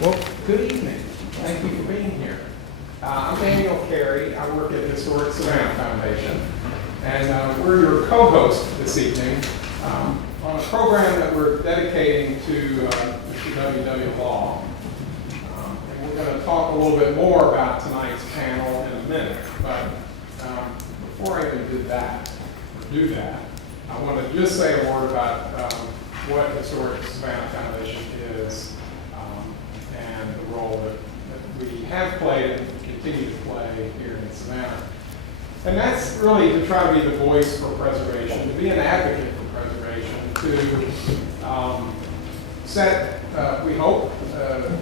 Well, good evening. Thank you for being here. I'm Engel. I work at the Historic Savannah Foundation, and we're your co-host this evening on a program that we're dedicating to Mr. W.W. Law. And we're going to talk a little bit more about tonight's panel in a minute, but before I even do that, I want to just say a word about what Historic Savannah Foundation is and the role that we have played and continue to play here in Savannah. And that's really to try to be the voice for preservation, to be an advocate for preservation, to set, we hope,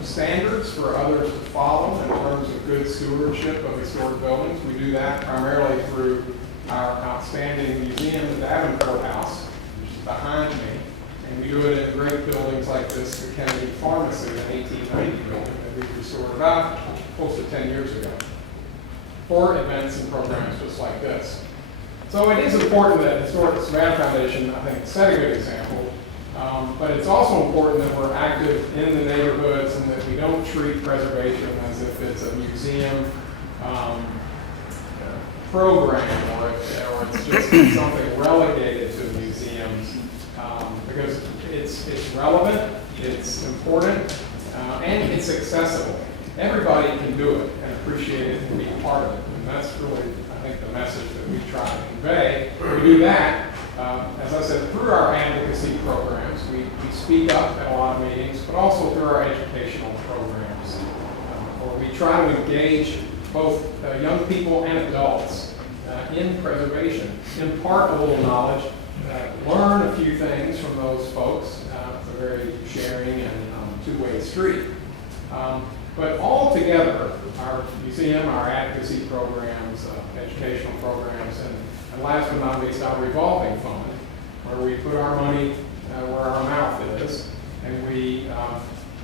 standards for others to follow in terms of good stewardship of historic buildings. We do that primarily through our outstanding museum at the Davenport House, which is behind me. And we do it in great buildings like this, the Kennedy Pharmacy, an 1890 building that we restored about close to 10 years ago for events and programs just like this. So it is important that Historic Savannah Foundation, I think, set a good example, but it's also important that we're active in the neighborhoods and that we don't treat preservation as if it's a museum program or it's just something relegated to museums, because it's relevant, it's important, and it's accessible. Everybody can do it and appreciate it and be a part of it. And that's really, I think, the message that we try to convey. We do that, as I said, through our advocacy programs. We speak up at a lot of meetings, but also through our educational programs, where we try to engage both young people and adults in preservation, impart a little knowledge, learn a few things from those folks. It's a very sharing and two-way street. But all together, our museum, our advocacy programs, educational programs, and last but not least, our revolving fund, where we put our money where our mouth is, and we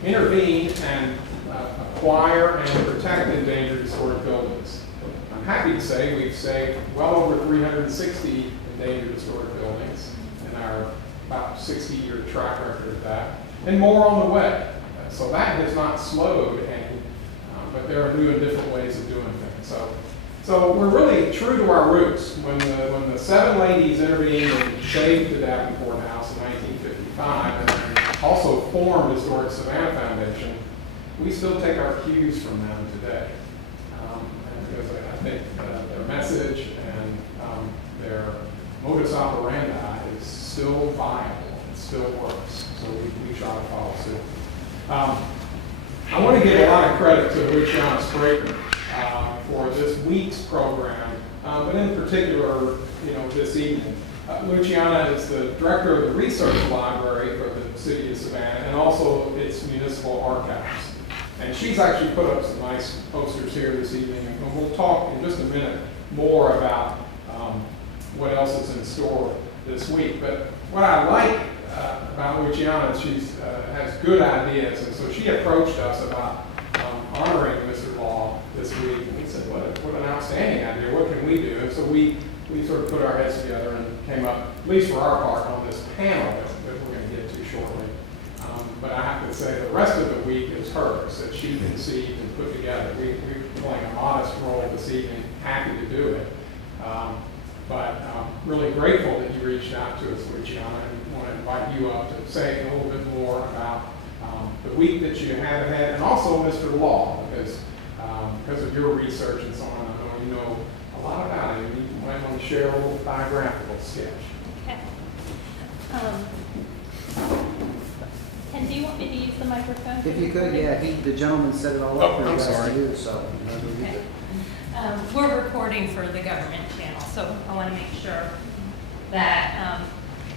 intervene and acquire and protect endangered historic buildings. I'm happy to say we've saved well over 360 endangered historic buildings in our about 60-year track record of that, and more on the way. So that has not slowed, but there are new and different ways of doing things. So we're really true to our roots. When the seven ladies intervened and saved the Davenport House in 1955, and then also formed Historic Savannah Foundation, we still take our cues from them today. Because I think their message and their modus operandi is still viable and still works. So we try to follow suit. I want to give a lot of credit to Luciana Spracher for this week's program, but in particular, this evening. Luciana is the director of the research library for the city of Savannah and also its municipal archives. And she's actually put up some nice posters here this evening, and we'll talk in just a minute more about what else is in store this week. But what I like about Luciana, she has good ideas, and so she approached us about honoring Mr. Law this week, and we said, what an outstanding idea, what can we do? And so we sort of put our heads together and came up, at least for our part, on this panel that we're going to get to shortly. But I have to say the rest of the week is hers, that she conceived and put together. We're playing a modest role this evening, happy to do it. But really grateful that you reached out to us, Luciana, and want to invite you up to say a little bit more about the week that you have ahead, and also Mr. Law, because of your research and so on. I know you know a lot about him. You might want to share a little biographical sketch. Okay. Ken, do you want me to use the microphone? If you could, yeah. The gentleman set it all up for you guys to do, so. Okay. We're recording for the government channel, so I want to make sure that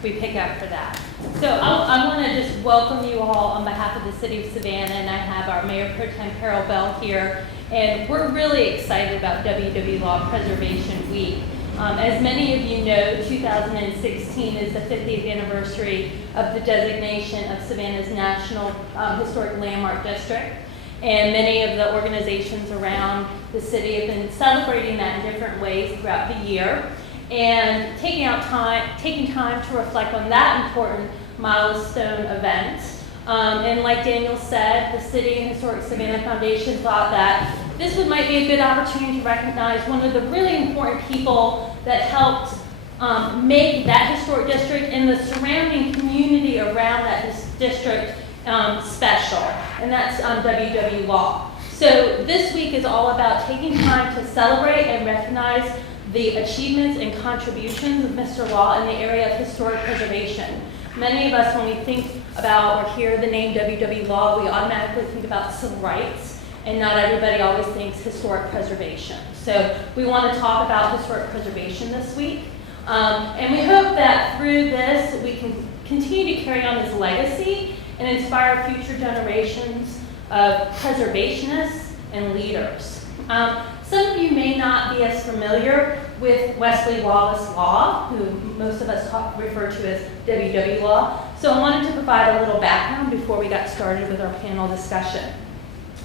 we pick up for that. So I want to just welcome you all on behalf of the City of Savannah, and I have our Mayor Pro Tem Carol Bell here, and we're really excited about WW Law Preservation Week. As many of you know, 2016 is the 50th anniversary of the designation of Savannah's National Historic Landmark District. And many of the organizations around the city have been celebrating that in different ways throughout the year. And taking time to reflect on that important milestone event And like Daniel said, the City and Historic Savannah Foundation thought that this might be a good opportunity to recognize one of the really important people that helped make that historic district and the surrounding community around that district special, and that's W.W. Law. So this week is all about taking time to celebrate and recognize the achievements and contributions of Mr. Law in the area of historic preservation. Many of us, when we think about or hear the name W.W. Law, we automatically think about civil rights, and not everybody always thinks historic preservation. So we want to talk about historic preservation this week. And we hope that through this, we can continue to carry on his legacy and inspire future generations of preservationists and leaders. Some of you may not be as familiar with Wesley Wallace Law, who most of us refer to as W.W. Law. So I wanted to provide a little background before we got started with our panel discussion.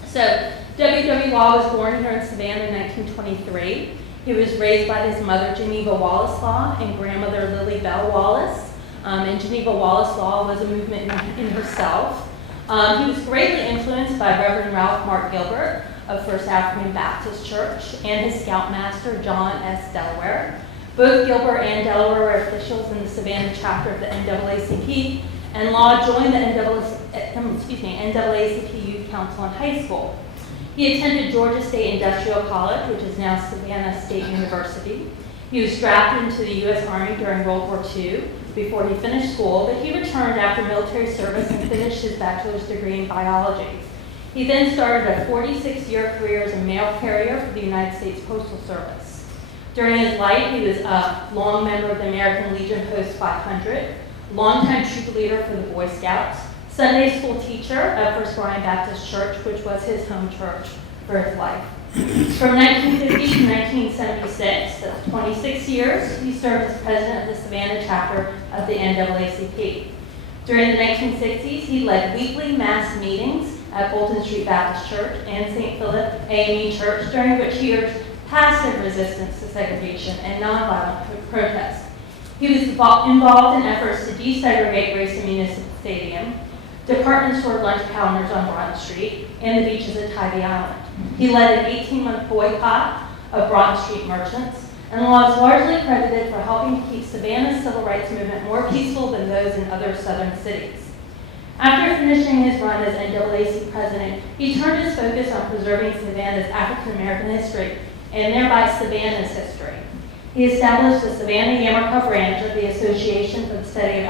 So W.W. Law was born here in Savannah in 1923. He was raised by his mother, Geneva Wallace Law, and grandmother, Lily Bell Wallace. And Geneva Wallace Law was a movement in herself. He was greatly influenced by Reverend Ralph Mark Gilbert of First African Baptist Church and his scoutmaster, John S. Delaware. Both Gilbert and Delaware were officials in the Savannah chapter of the NAACP, and Law joined the NAACP Youth Council in high school. He attended Georgia State Industrial College, which is now Savannah State University. He was drafted into the U.S. Army during World War II before he finished school, but he returned after military service and finished his bachelor's degree in biology. He then started a 46-year career as a mail carrier for the United States Postal Service. During his life, he was a long member of the American Legion Post 500, longtime troop leader for the Boy Scouts, Sunday school teacher at First Bryan Baptist Church, which was his home church for his life. From 1950 to 1976, that's 26 years, he served as president of the Savannah chapter of the NAACP. During the 1960s, he led weekly mass meetings at Bolton Street Baptist Church and St. Philip AME Church, during which he urged passive resistance to segregation and nonviolent protest. He was involved in efforts to desegregate Grayson Municipal Stadium, department store lunch counters on Broughton Street, and the beaches at Tybee Island. He led an 18-month boycott of Broughton Street merchants, and was largely credited for helping keep Savannah's civil rights movement more peaceful than those in other southern cities. After finishing his run as NAACP president, he turned his focus on preserving Savannah's African American history and thereby Savannah's history. He established the Savannah Yammercup branch of the Association for the Study of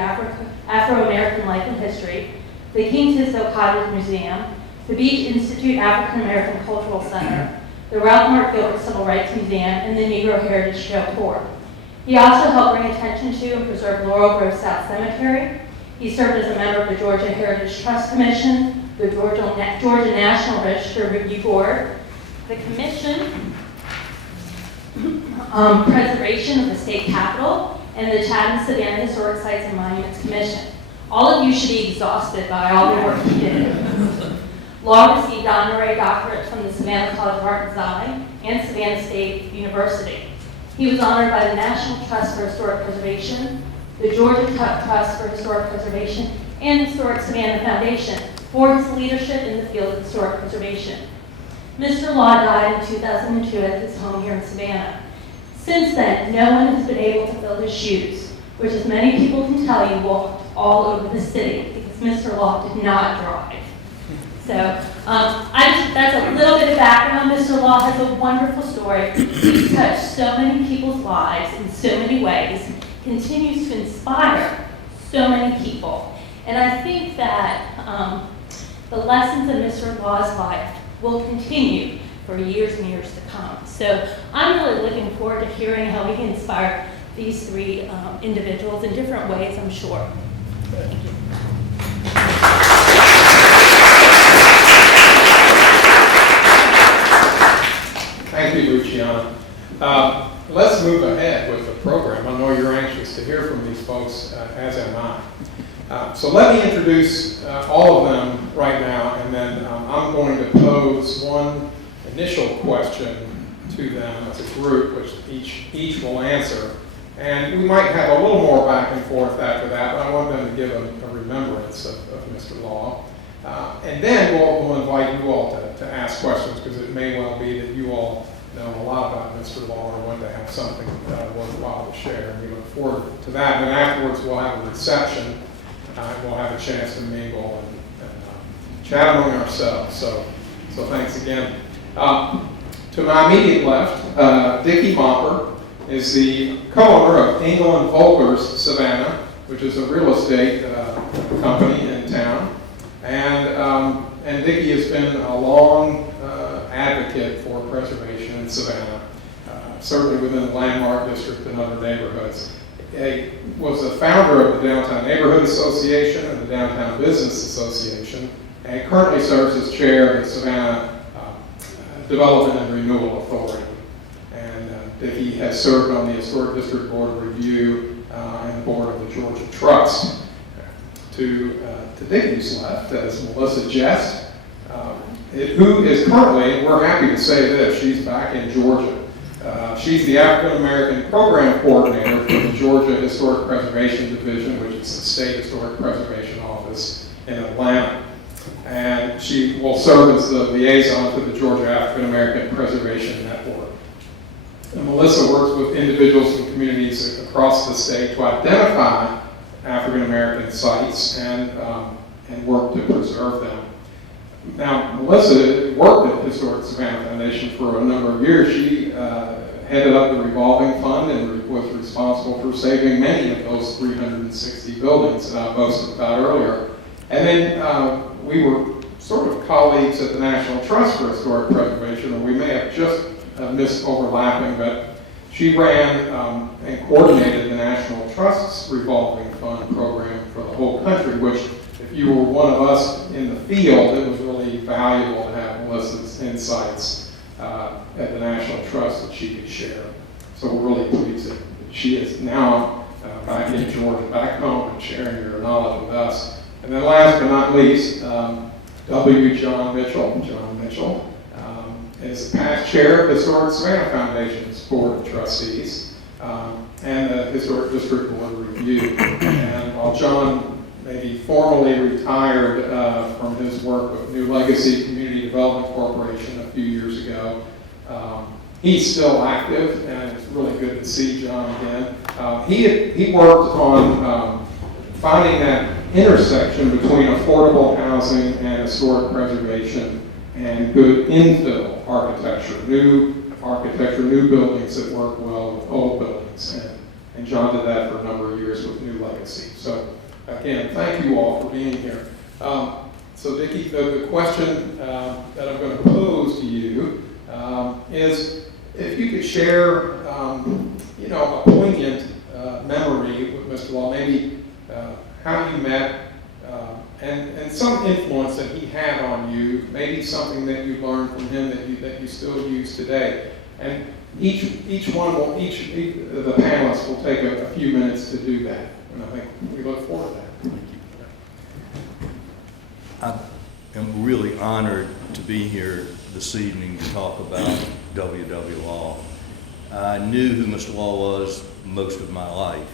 Afro-American Life and History, the King Tisdale Cottage Museum, the Beach Institute African American Cultural Center, the Ralph Mark Gilbert Civil Rights Museum, and the Negro Heritage Trail Tour. He also helped bring attention to and preserve Laurel Grove South Cemetery. He served as a member of the Georgia Heritage Trust Commission, the Georgia National Register Review Board, the Commission, Preservation of the State Capitol, and the Chatham-Savannah Historic Sites and Monuments Commission. All of you should be exhausted by all the work he did. Law received honorary doctorates from the Savannah College of Art and Design and Savannah State University. He was honored by the National Trust for Historic Preservation, the Georgia Trust for Historic Preservation, and Historic Savannah Foundation for his leadership in the field of historic preservation. Mr. Law died in 2002 at his home here in Savannah. Since then, no one has been able to fill his shoes, which, as many people can tell you, walked all over the city because Mr. Law did not drive. So that's a little bit of background. Mr. Law has a wonderful story. He's touched so many people's lives in so many ways, continues to inspire so many people. And I think that the lessons in Mr. Law's life will continue for years and years to come. So I'm really looking forward to hearing how we can inspire these three individuals in different ways, I'm sure. Thank you. Thank you, Luciana. Let's move ahead with the program. I know you're anxious to hear from these folks, as am I. So let me introduce all of them right now, and then I'm going to pose one initial question to them as a group, which each will answer, And we might have a little more back and forth after that, but I want them to give a remembrance of Mr. Law. And then we'll invite you all to ask questions, because it may well be that you all know a lot about Mr. Law and want to have something worthwhile to share. And we look forward to that. And then afterwards we'll have a reception. We'll have a chance to mingle and chat among ourselves. So thanks again. To my immediate left, Dicky Mopper is the co-owner of Engel and Vöelkers, Savannah, which is a real estate company in town. And Dicky has been a long advocate for preservation in Savannah, certainly within the Landmark District and other neighborhoods. He was the founder of the Downtown Neighborhood Association and the Downtown Business Association, and currently serves as chair of the Savannah Development and Renewal Authority. And Dicky has served on the Historic District Board of Review and the board of the Georgia Trust. To Dicky's left is Melissa Jest, who is currently, we're happy to say this, she's back in Georgia. She's the African American Program Coordinator for the Georgia Historic Preservation Division, which is the State Historic Preservation Office in Atlanta. And she will serve as the liaison to the Georgia African American Preservation Network. And Melissa works with individuals and communities across the state to identify African American sites and work to preserve them. Now, Melissa worked at Historic Savannah Foundation for a number of years. She headed up the revolving fund and was responsible for saving many of those 360 buildings that I boasted about earlier. And then we were sort of colleagues at the National Trust for Historic Preservation, or we may have just missed overlapping, but she ran and coordinated the National Trust's revolving fund program for the whole country, which, if you were one of us in the field, it was really valuable to have Melissa's insights at the National Trust that she could share. So we're really pleased that she is now back in Georgia, back home, and sharing her knowledge with us. And then last but not least, John Mitchell. John Mitchell is the past chair of Historic Savannah Foundation's Board of Trustees and the Historic District Board Review. And while John maybe formally retired from his work with New Legacy Community Development Corporation a few years ago, he's still active, and it's really good to see John again. He worked on finding that intersection between affordable housing and historic preservation and good infill architecture, new buildings that work well with old buildings. And John did that for a number of years with New Legacy. So again, thank you all for being here. So Dicky, the question that I'm going to pose to you is if you could share, a poignant memory with Mr. Law, maybe how you met, and some influence that he had on you, maybe something that you learned from him that you still use today. And each of the panelists will take a few minutes to do that. And I think we look forward to that. Thank you. I am really honored to be here this evening to talk about W.W. Law. I knew who Mr. Law was most of my life,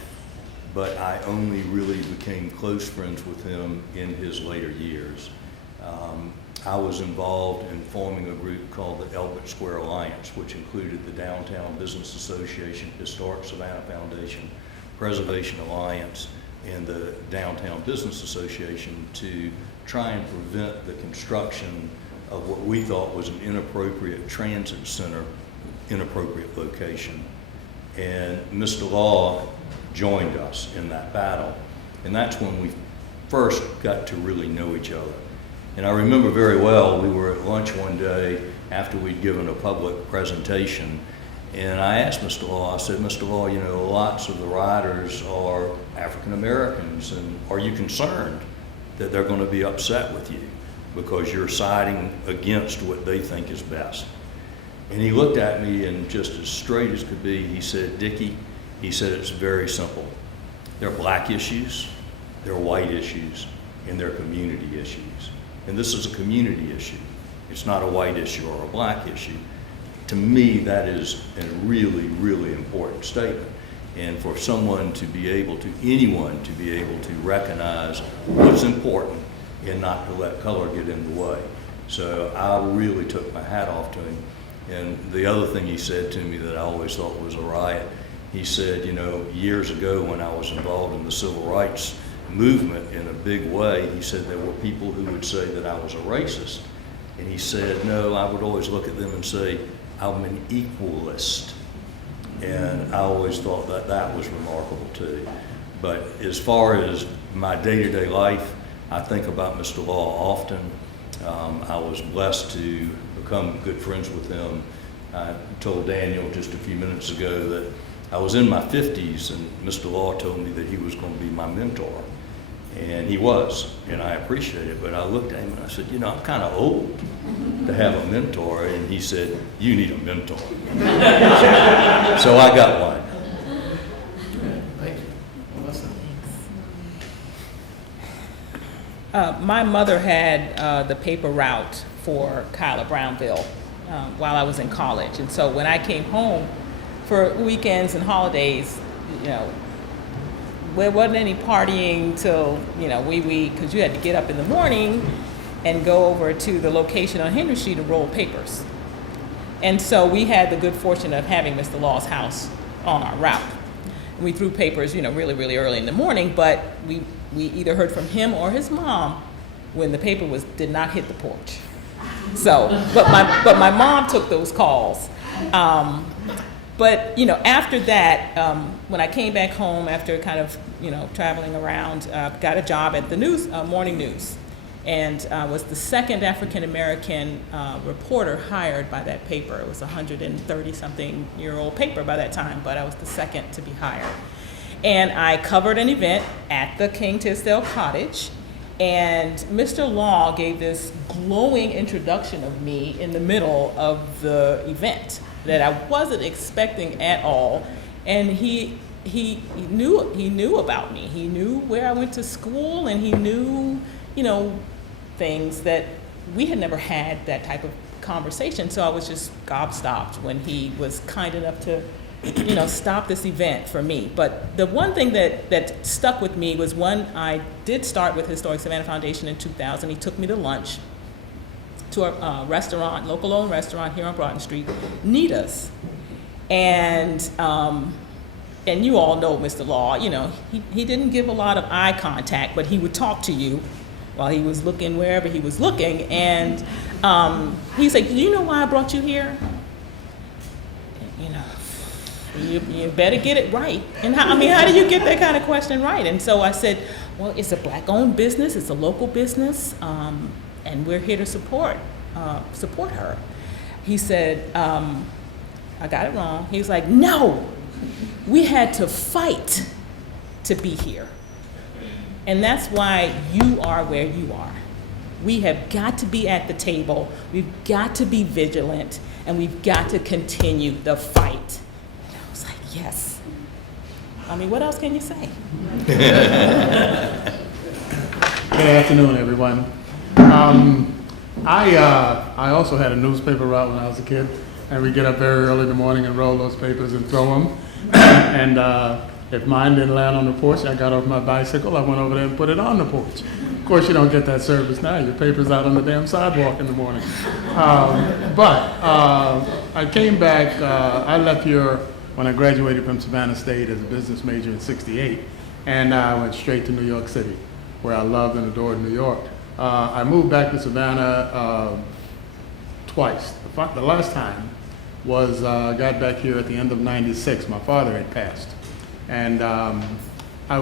but I only really became close friends with him in his later years. I was involved in forming a group called the Elbert Square Alliance, which included the Downtown Business Association, Historic Savannah Foundation, Preservation Alliance, and the Downtown Business Association, to try and prevent the construction of what we thought was an inappropriate transit center, inappropriate location. And Mr. Law joined us in that battle. And that's when we first got to really know each other. And I remember very well, we were at lunch one day after we'd given a public presentation, and I asked Mr. Law, I said, Mr. Law, lots of the riders are African Americans, and are you concerned that they're going to be upset with you because you're siding against what they think is best? And he looked at me, and just as straight as could be, he said, Dicky, he said, it's very simple. They're black issues, they're white issues, and they're community issues. And this is a community issue. It's not a white issue or a black issue. To me, that is a really, really important statement. And for someone to be able to, anyone to be able to recognize what's important and not to let color get in the way. So I really took my hat off to him. And the other thing he said to me that I always thought was a riot, he said, you know, years ago when I was involved in the civil rights movement in a big way, he said there were people who would say that I was a racist. And he said, no, I would always look at them and say, I'm an equalist. And I always thought that that was remarkable too. But as far as my day-to-day life, I think about Mr. Law often. I was blessed to become good friends with him. I told Daniel just a few minutes ago that I was in my 50s and Mr. Law told me that he was going to be my mentor. And he was, and I appreciate it. But I looked at him and I said, you know, I'm kind of old to have a mentor. And he said, you need a mentor. So I got one. Thank you. Melissa? My mother had the paper route for Kyle of Brownville while I was in college. And so when I came home for weekends and holidays, you know, there wasn't any partying till, you know, because you had to get up in the morning and go over to the location on Henry Street and roll papers. And so we had the good fortune of having Mr. Law's house on our route. And we threw papers, you know, really, really early in the morning, but we either heard from him or his mom when the paper did not hit the porch. So, but my mom took those calls. But, you know, after that, when I came back home after kind of, you know, traveling around, got a job at the morning news, and was the second African-American reporter hired by that paper. It was a 130-something-year-old paper by that time, but I was the second to be hired. And I covered an event at the King Tisdale Cottage, and Mr. Law gave this glowing introduction of me in the middle of the event that I wasn't expecting at all. And he knew about me. He knew where I went to school, and he knew, you know, things that we had never had that type of conversation. So I was just gobstopped when he was kind enough to, you know, stop this event for me. But the one thing that stuck with me was I did start with Historic Savannah Foundation in 2000. He took me to lunch to a restaurant, local-owned restaurant here on Broughton Street, Nita's. And you all know Mr. Law, you know, he didn't give a lot of eye contact, but he would talk to you while he was looking wherever he was looking. And he said, do you know why I brought you here? You know, you better get it right. And how do you get that kind of question right? And so I said, well, it's a black-owned business, it's a local business, and we're here to support her. He said, I got it wrong. He was like, no, we had to fight to be here. And that's why you are where you are. We have got to be at the table, we've got to be vigilant, and we've got to continue the fight. And I was like, yes. I mean, what else can you say? Good afternoon, everyone. I also had a newspaper route when I was a kid, and we get up very early in the morning and roll those papers and throw them. And if mine didn't land on the porch, I got off my bicycle, I went over there and put it on the porch. Of course, you don't get that service now. Your paper's out on the damn sidewalk in the morning. But I came back, I left here when I graduated from Savannah State as a business major in '68, and I went straight to New York City, where I loved and adored New York. I moved back to Savannah twice. The last time was I got back here at the end of '96. My father had passed, and I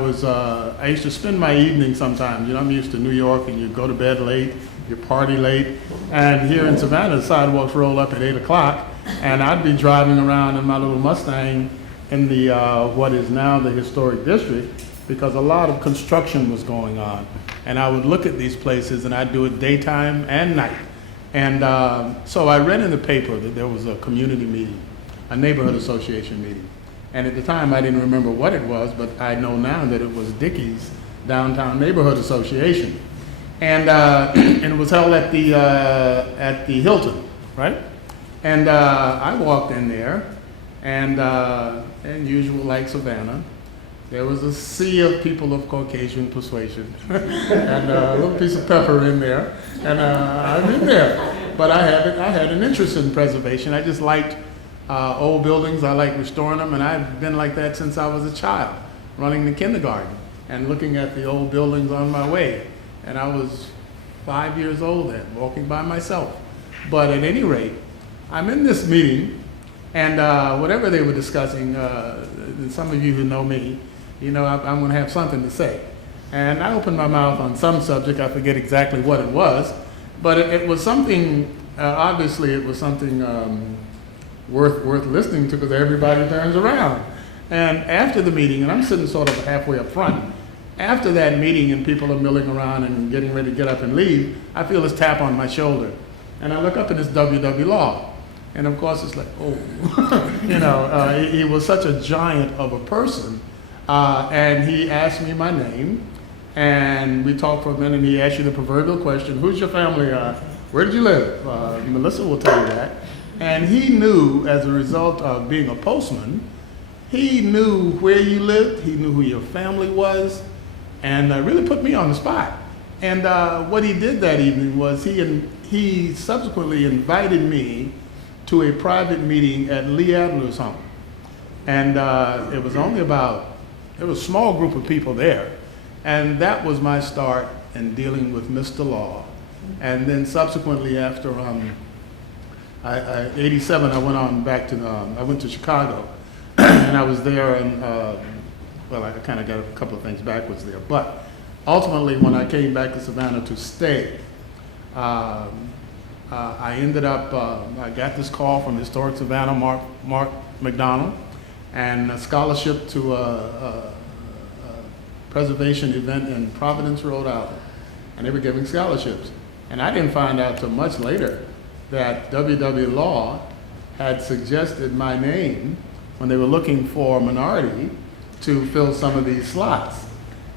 used to spend my evenings sometimes. You know, I'm used to New York, and you go to bed late, you party late, and here in Savannah, the sidewalks roll up at 8 o'clock, and I'd be driving around in my little Mustang in the what is now the Historic District, because a lot of construction was going on. And I would look at these places, and I'd do it daytime and night. And so I read in the paper that there was a community meeting, a neighborhood association meeting. And at the time, I didn't remember what it was, but I know now that it was Dicky's Downtown Neighborhood Association. And it was held at the Hilton, right? And I walked in there, And usual like Savannah, there was a sea of people of Caucasian persuasion, and a little piece of pepper in there, and I'm in there. But I had an interest in preservation. I just liked old buildings. I like restoring them, and I've been like that since I was a child, running the kindergarten and looking at the old buildings on my way. And I was 5 years old then, walking by myself. But at any rate, I'm in this meeting, and whatever they were discussing, some of you who know me, you know I'm going to have something to say. And I opened my mouth on some subject. I forget exactly what it was, but it was something, obviously it was something worth listening to, because everybody turns around. And after the meeting, and I'm sitting sort of halfway up front, after that meeting and people are milling around and getting ready to get up and leave, I feel this tap on my shoulder. And I look up and it's W.W. Law. And of course it's like, oh, you know, he was such a giant of a person. And he asked me my name, and we talked for a minute, and he asked you the proverbial question, who's your family? Where did you live? Melissa will tell you that. And he knew, as a result of being a postman, he knew where you lived, he knew who your family was, and really put me on the spot. And what he did that evening was he subsequently invited me to a private meeting at Lee Adler's home. And it was only there was a small group of people there. And that was my start in dealing with Mr. Law. And then subsequently after 87, I went on back to, I went to Chicago. And I was there, and well, I kind of got a couple of things backwards there. But ultimately, when I came back to Savannah to stay, I ended up, I got this call from Historic Savannah, Mark McDonald, and a scholarship to a preservation event in Providence, Rhode Island. And they were giving scholarships. And I didn't find out till much later that W.W. Law had suggested my name when they were looking for a minority to fill some of these slots.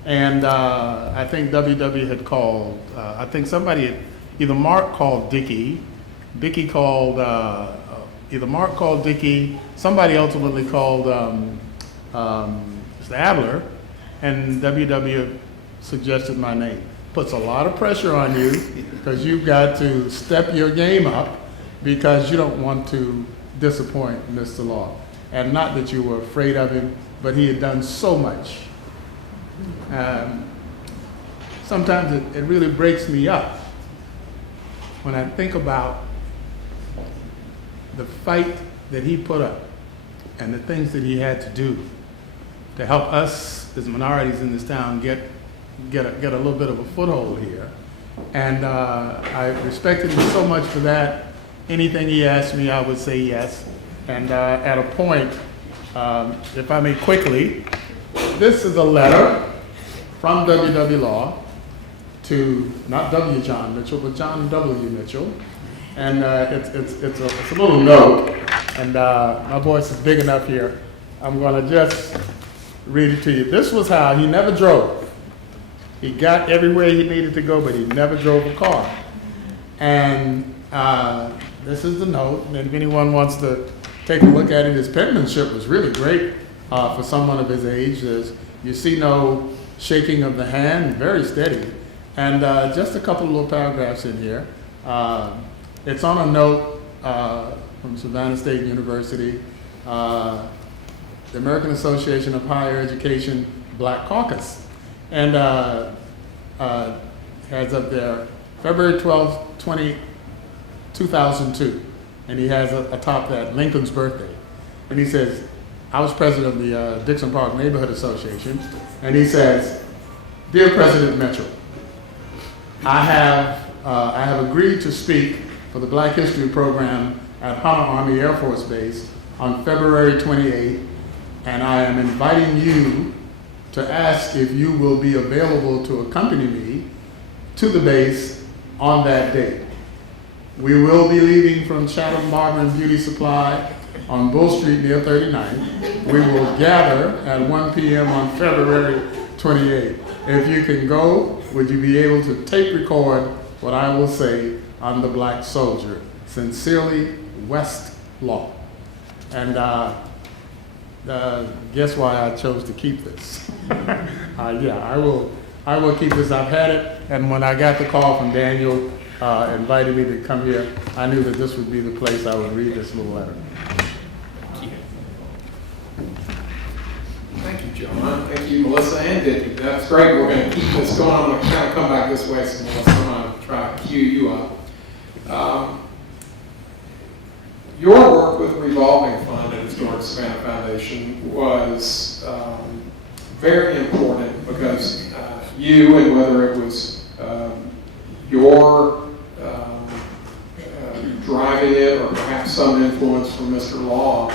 And I think WW had called, I think somebody, either Mark called Dicky, Dicky called, either Mark called Dicky, somebody ultimately called Mr. Adler, and WW suggested my name. Puts a lot of pressure on you, because you've got to step your game up, because you don't want to disappoint Mr. Law. And not that you were afraid of him, but he had done so much. Sometimes it really breaks me up when I think about the fight that he put up and the things that he had to do to help us as minorities in this town get a little bit of a foothold here. And I respected him so much for that. Anything he asked me, I would say yes. And at a point, if I may quickly, this is a letter from W.W. Law to, not W. John Mitchell, but John W. Mitchell. And it's a little note, and my voice is big enough here. I'm going to just read it to you. This was how he never drove. He got everywhere he needed to go, but he never drove a car. And this is the note, and if anyone wants to take a look at it, his penmanship was really great for someone of his age. You see no shaking of the hand, very steady. And just a couple of little paragraphs in here. It's on a note from Savannah State University, the American Association of Higher Education Black Caucus. And has up there, February 12th, 2002. And he has atop that Lincoln's birthday. And he says, I was president of the Dixon Park Neighborhood Association. And he says, Dear President Mitchell, I have agreed to speak for the Black History Program at Hunter Army Air Force Base on February 28th, and I am inviting you to ask if you will be available to accompany me to the base on that date. We will be leaving from Chatham Barber and Beauty Supply on Bull Street near 39th. We will gather at 1 p.m. on February 28th. If you can go, would you be able to tape record what I will say on the black soldier? Sincerely, West Law. And guess why I chose to keep this. Yeah, I will keep this. I've had it, and when I got the call from Daniel inviting me to come here, I knew that this would be the place I would read this little letter. Thank you, John. Thank you, Melissa and Dicky. That's great. We're going to keep this going. I'm going to kind of come back this way, so Melissa, I'm going to try to cue you up. Your work with revolving fund at Historic Savannah Foundation was very important because you, and whether it was your driving it or perhaps some influence from Mr. Law,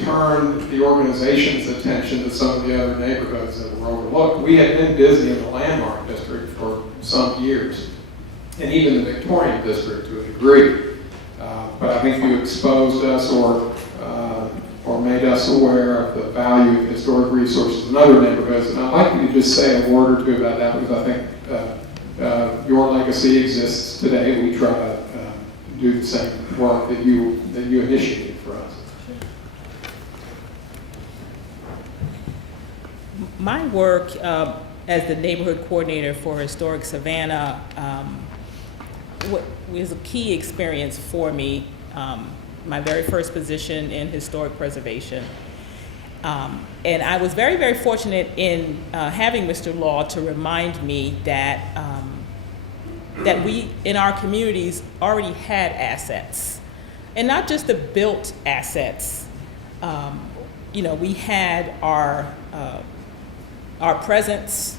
turned the organization's attention to some of the other neighborhoods that were overlooked. We had been busy in the Landmark District for some years, and even the Victorian District to a degree. But I think you exposed us or made us aware of the value of historic resources in other neighborhoods. And I'd like you to just say a word or two about that, because I think your legacy exists today. We try to do the same work that you initiated for us. My work as the neighborhood coordinator for Historic Savannah was a key experience for me. My very first position in historic preservation. And I was very, very fortunate in having Mr. Law to remind me that, that we in our communities already had assets. And not just the built assets. We had our presence,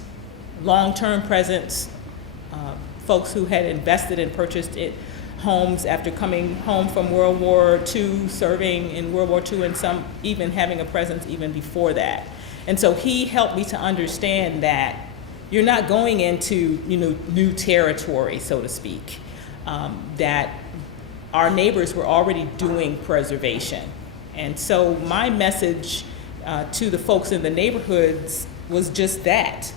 long-term presence, folks who had invested and purchased homes after coming home from World War II, serving in World War II, and some even having a presence even before that. And so he helped me to understand that you're not going into new territory, so to speak, that our neighbors were already doing preservation. And so my message to the folks in the neighborhoods was just that.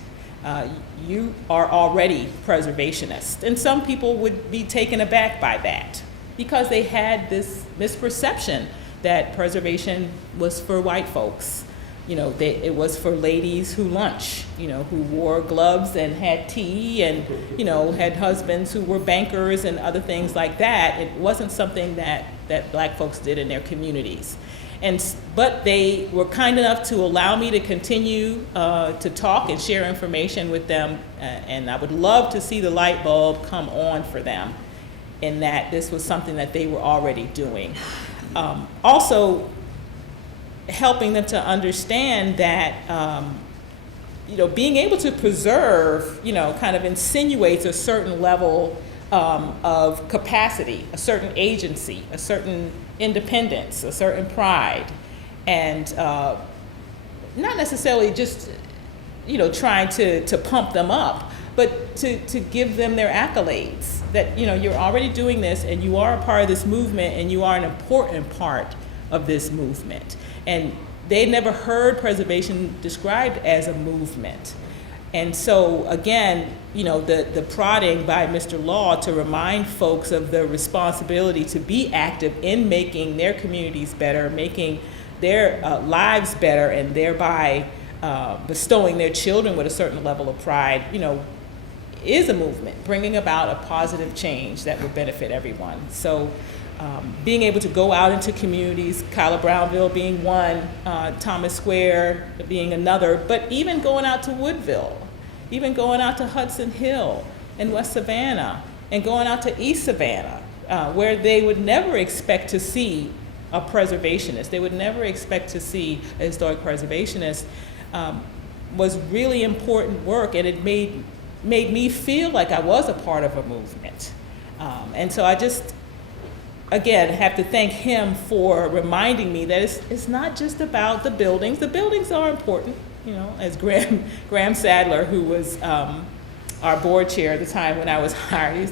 You are already preservationists. And some people would be taken aback by that because they had this misperception that preservation was for white folks. It was for ladies who lunch, who wore gloves and had tea and, had husbands who were bankers and other things like that. It wasn't something that black folks did in their communities. But they were kind enough to allow me to continue to talk and share information with them, and I would love to see the light bulb come on for them in that this was something that they were already doing. Also, helping them to understand that being able to preserve, kind of insinuates a certain level of capacity, a certain agency, a certain independence, a certain pride, and not necessarily just trying to pump them up, but to give them their accolades that you're already doing this and you are a part of this movement and you are an important part of this movement. And they never heard preservation described as a movement. And so again, the prodding by Mr. Law to remind folks of the responsibility to be active in making their communities better, making their lives better, and thereby bestowing their children with a certain level of pride, is a movement, bringing about a positive change that will benefit everyone. So being able to go out into communities, Kyla Brownville being one, Thomas Square being another, but even going out to Woodville, even going out to Hudson Hill and West Savannah, and going out to East Savannah, where they would never expect to see a preservationist. They would never expect to see a historic preservationist, was really important work, and it made me feel like I was a part of a movement. And so I just, again, have to thank him for reminding me that it's not just about the buildings. The buildings are important, as Graham Sadler, who was our board chair at the time when I was hired,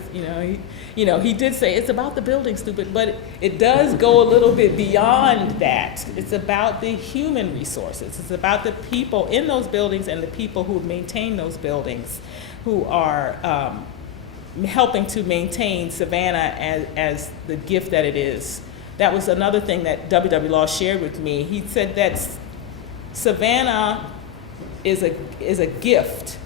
he did say it's about the buildings, stupid, but it does go a little bit beyond that. It's about the human resources. It's about the people in those buildings and the people who maintain those buildings, who are helping to maintain Savannah as the gift that it is that was another thing that W.W. Law shared with me. He said that Savannah is a gift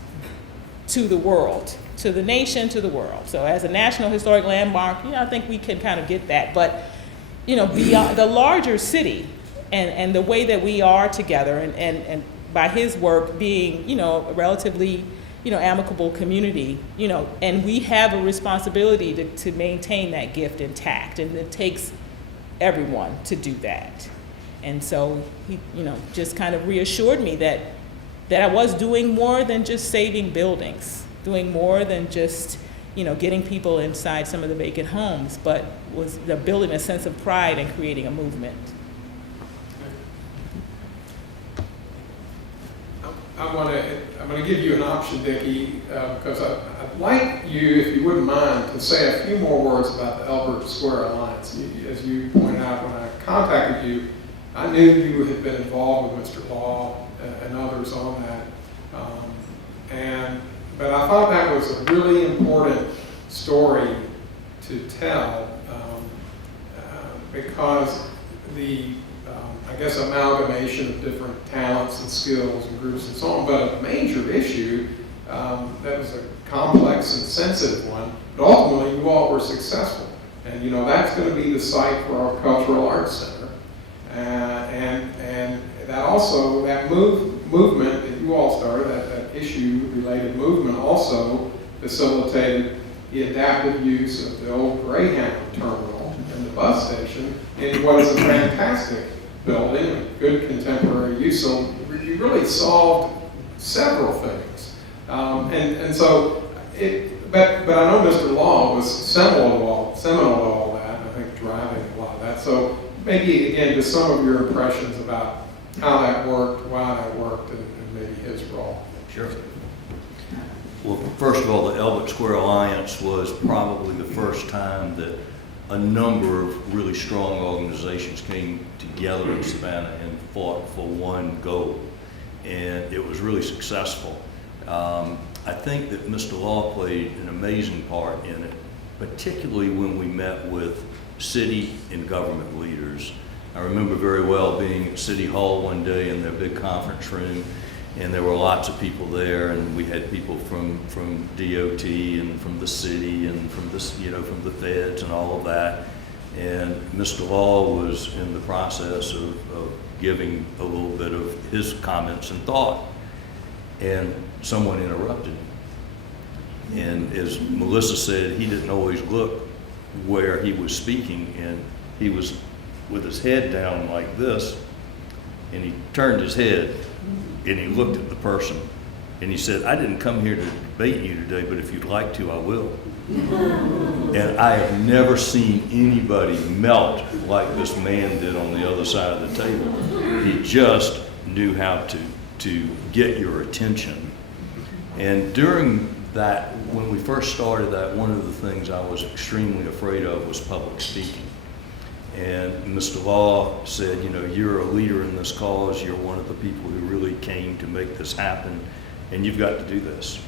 to the world, to the nation, to the world. So as a National Historic Landmark, I think we can kind of get that. But, beyond the larger city and the way that we are together, and by his work being, a relatively, amicable community, and we have a responsibility to maintain that gift intact, and it takes everyone to do that. And so he, just kind of reassured me that I was doing more than just saving buildings, doing more than just, getting people inside some of the vacant homes, but was building a sense of pride and creating a movement. I'm going to give you an option, Dicky, because I'd like you, if you wouldn't mind, to say a few more words about the Albert Square Alliance. As you pointed out when I contacted you, I knew you had been involved with Mr. Law and others on that. But I thought that was a really important story to tell because the I guess amalgamation of different talents and skills and groups and so on, but a major issue that was a complex and sensitive one, but ultimately you all were successful. And that's going to be the site for our Cultural Arts Center. And that also, that movement that you all started, that issue-related movement also facilitated the adaptive use of the old Greyhound terminal and the bus station in what is a fantastic building, a good contemporary use. So you really solved several things. And so, but I know Mr. Law was seminal to all that, and I think driving a lot of that. So maybe, again, just some of your impressions about how that worked, why that worked, and maybe his role. Sure. Well, first of all, the Albert Square Alliance was probably the first time that a number of really strong organizations came together in Savannah and fought for one goal, and it was really successful. I think that Mr. Law played an amazing part in it, particularly when we met with city and government leaders. I remember very well being at City Hall one day in their big conference room, and there were lots of people there, and we had people from DOT and from the city and from the feds and all of that. And Mr. Law was in the process of giving a little bit of his comments and thought, and someone interrupted. And as Melissa said, he didn't always look where he was speaking, and he was with his head down like this, and he turned his head and he looked at the person and he said, "I didn't come here to debate you today, but if you'd like to, I will." And I have never seen anybody melt like this man did on the other side of the table. He just knew how to get your attention. And during that, when we first started that, one of the things I was extremely afraid of was public speaking. And Mr. Law said, you're a leader in this cause, you're one of the people who really came to make this happen, and you've got to do this.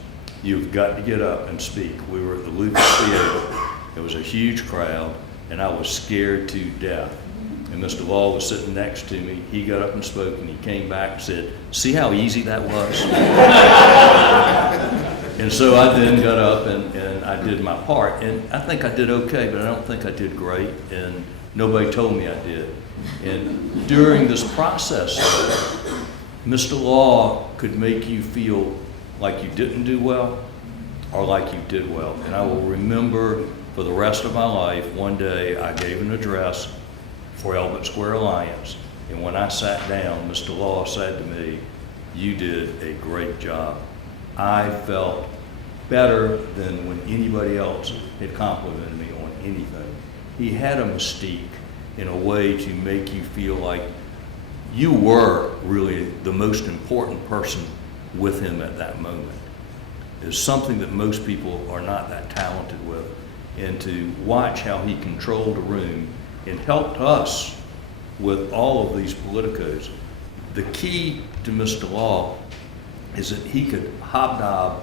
You've got to get up and speak. We were at the Lucas Theater. It was a huge crowd, and I was scared to death. And Mr. Law was sitting next to me. He got up and spoke, and he came back and said, "See how easy that was?" And so I then got up and I did my part. And I think I did okay, but I don't think I did great. And nobody told me I did. And during this process, Mr. Law could make you feel like you didn't do well or like you did well. And I will remember for the rest of my life, one day I gave an address for Albert Square Alliance. And when I sat down, Mr. Law said to me, "You did a great job." I felt better than when anybody else had complimented me on anything. He had a mystique in a way to make you feel like you were really the most important person with him at that moment. It's something that most people are not that talented with. And to watch how he controlled a room and helped us with all of these politicos. The key to Mr. Law is that he could hobnob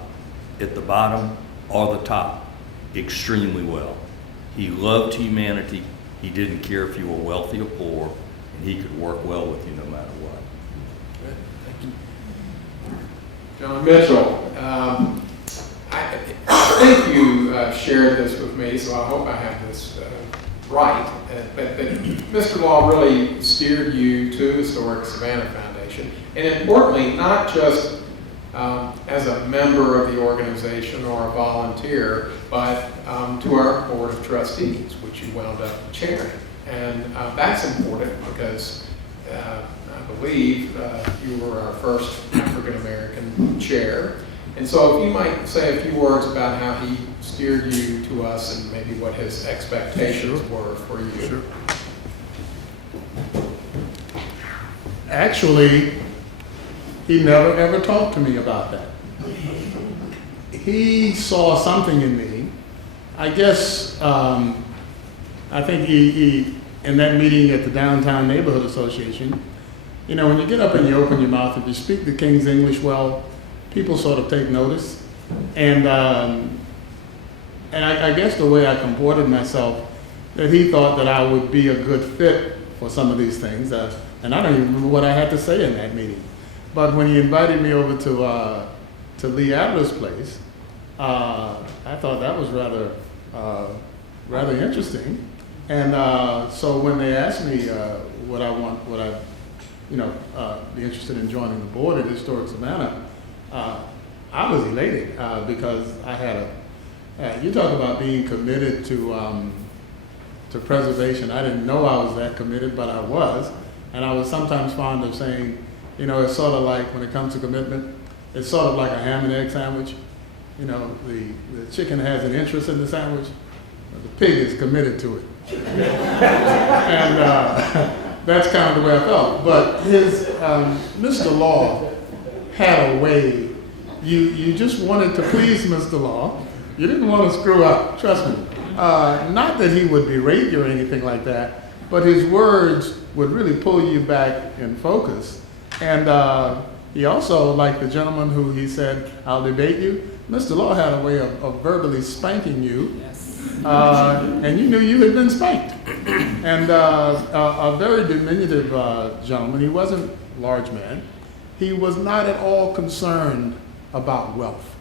at the bottom or the top extremely well. He loved humanity. He didn't care if you were wealthy or poor, and he could work well with you no matter what. John Mitchell, I think you shared this with me, so I hope I have this right. But Mr. Law really steered you to Historic Savannah Foundation, and importantly, not just as a member of the organization or a volunteer, but to our Board of Trustees, which you wound up chairing. And that's important because I believe you were our first African-American chair. And so if you might say a few words about how he steered you to us and maybe what his expectations were for you. Sure. Actually, he never ever talked to me about that. He saw something in me. I guess, I think he in that meeting at the Downtown Neighborhood Association, you know, when you get up and you open your mouth, if you speak the King's English well, people sort of take notice. And I guess the way I comported myself, that he thought that I would be a good fit for some of these things. And I don't even remember what I had to say in that meeting. But when he invited me over to Lee Adler's place, I thought that was rather interesting. And so when they asked me would I be interested in joining the board at Historic Savannah, I was elated because I had you talk about being committed to preservation. I didn't know I was that committed, but I was. And I was sometimes fond of saying, you know, it's sort of like, when it comes to commitment, it's sort of like a ham and egg sandwich. You know, the chicken has an interest in the sandwich, the pig is committed to it. And that's kind of the way I felt. But his, Mr. Law had a way, you just wanted to please Mr. Law. You didn't want to screw up, trust me. Not that he would berate you or anything like that, but his words would really pull you back in focus. And he also, like the gentleman who he said, I'll debate you, Mr. Law had a way of verbally spanking you. Yes. And you knew you had been spanked. And a very diminutive gentleman, he wasn't a large man. He was not at all concerned about wealth.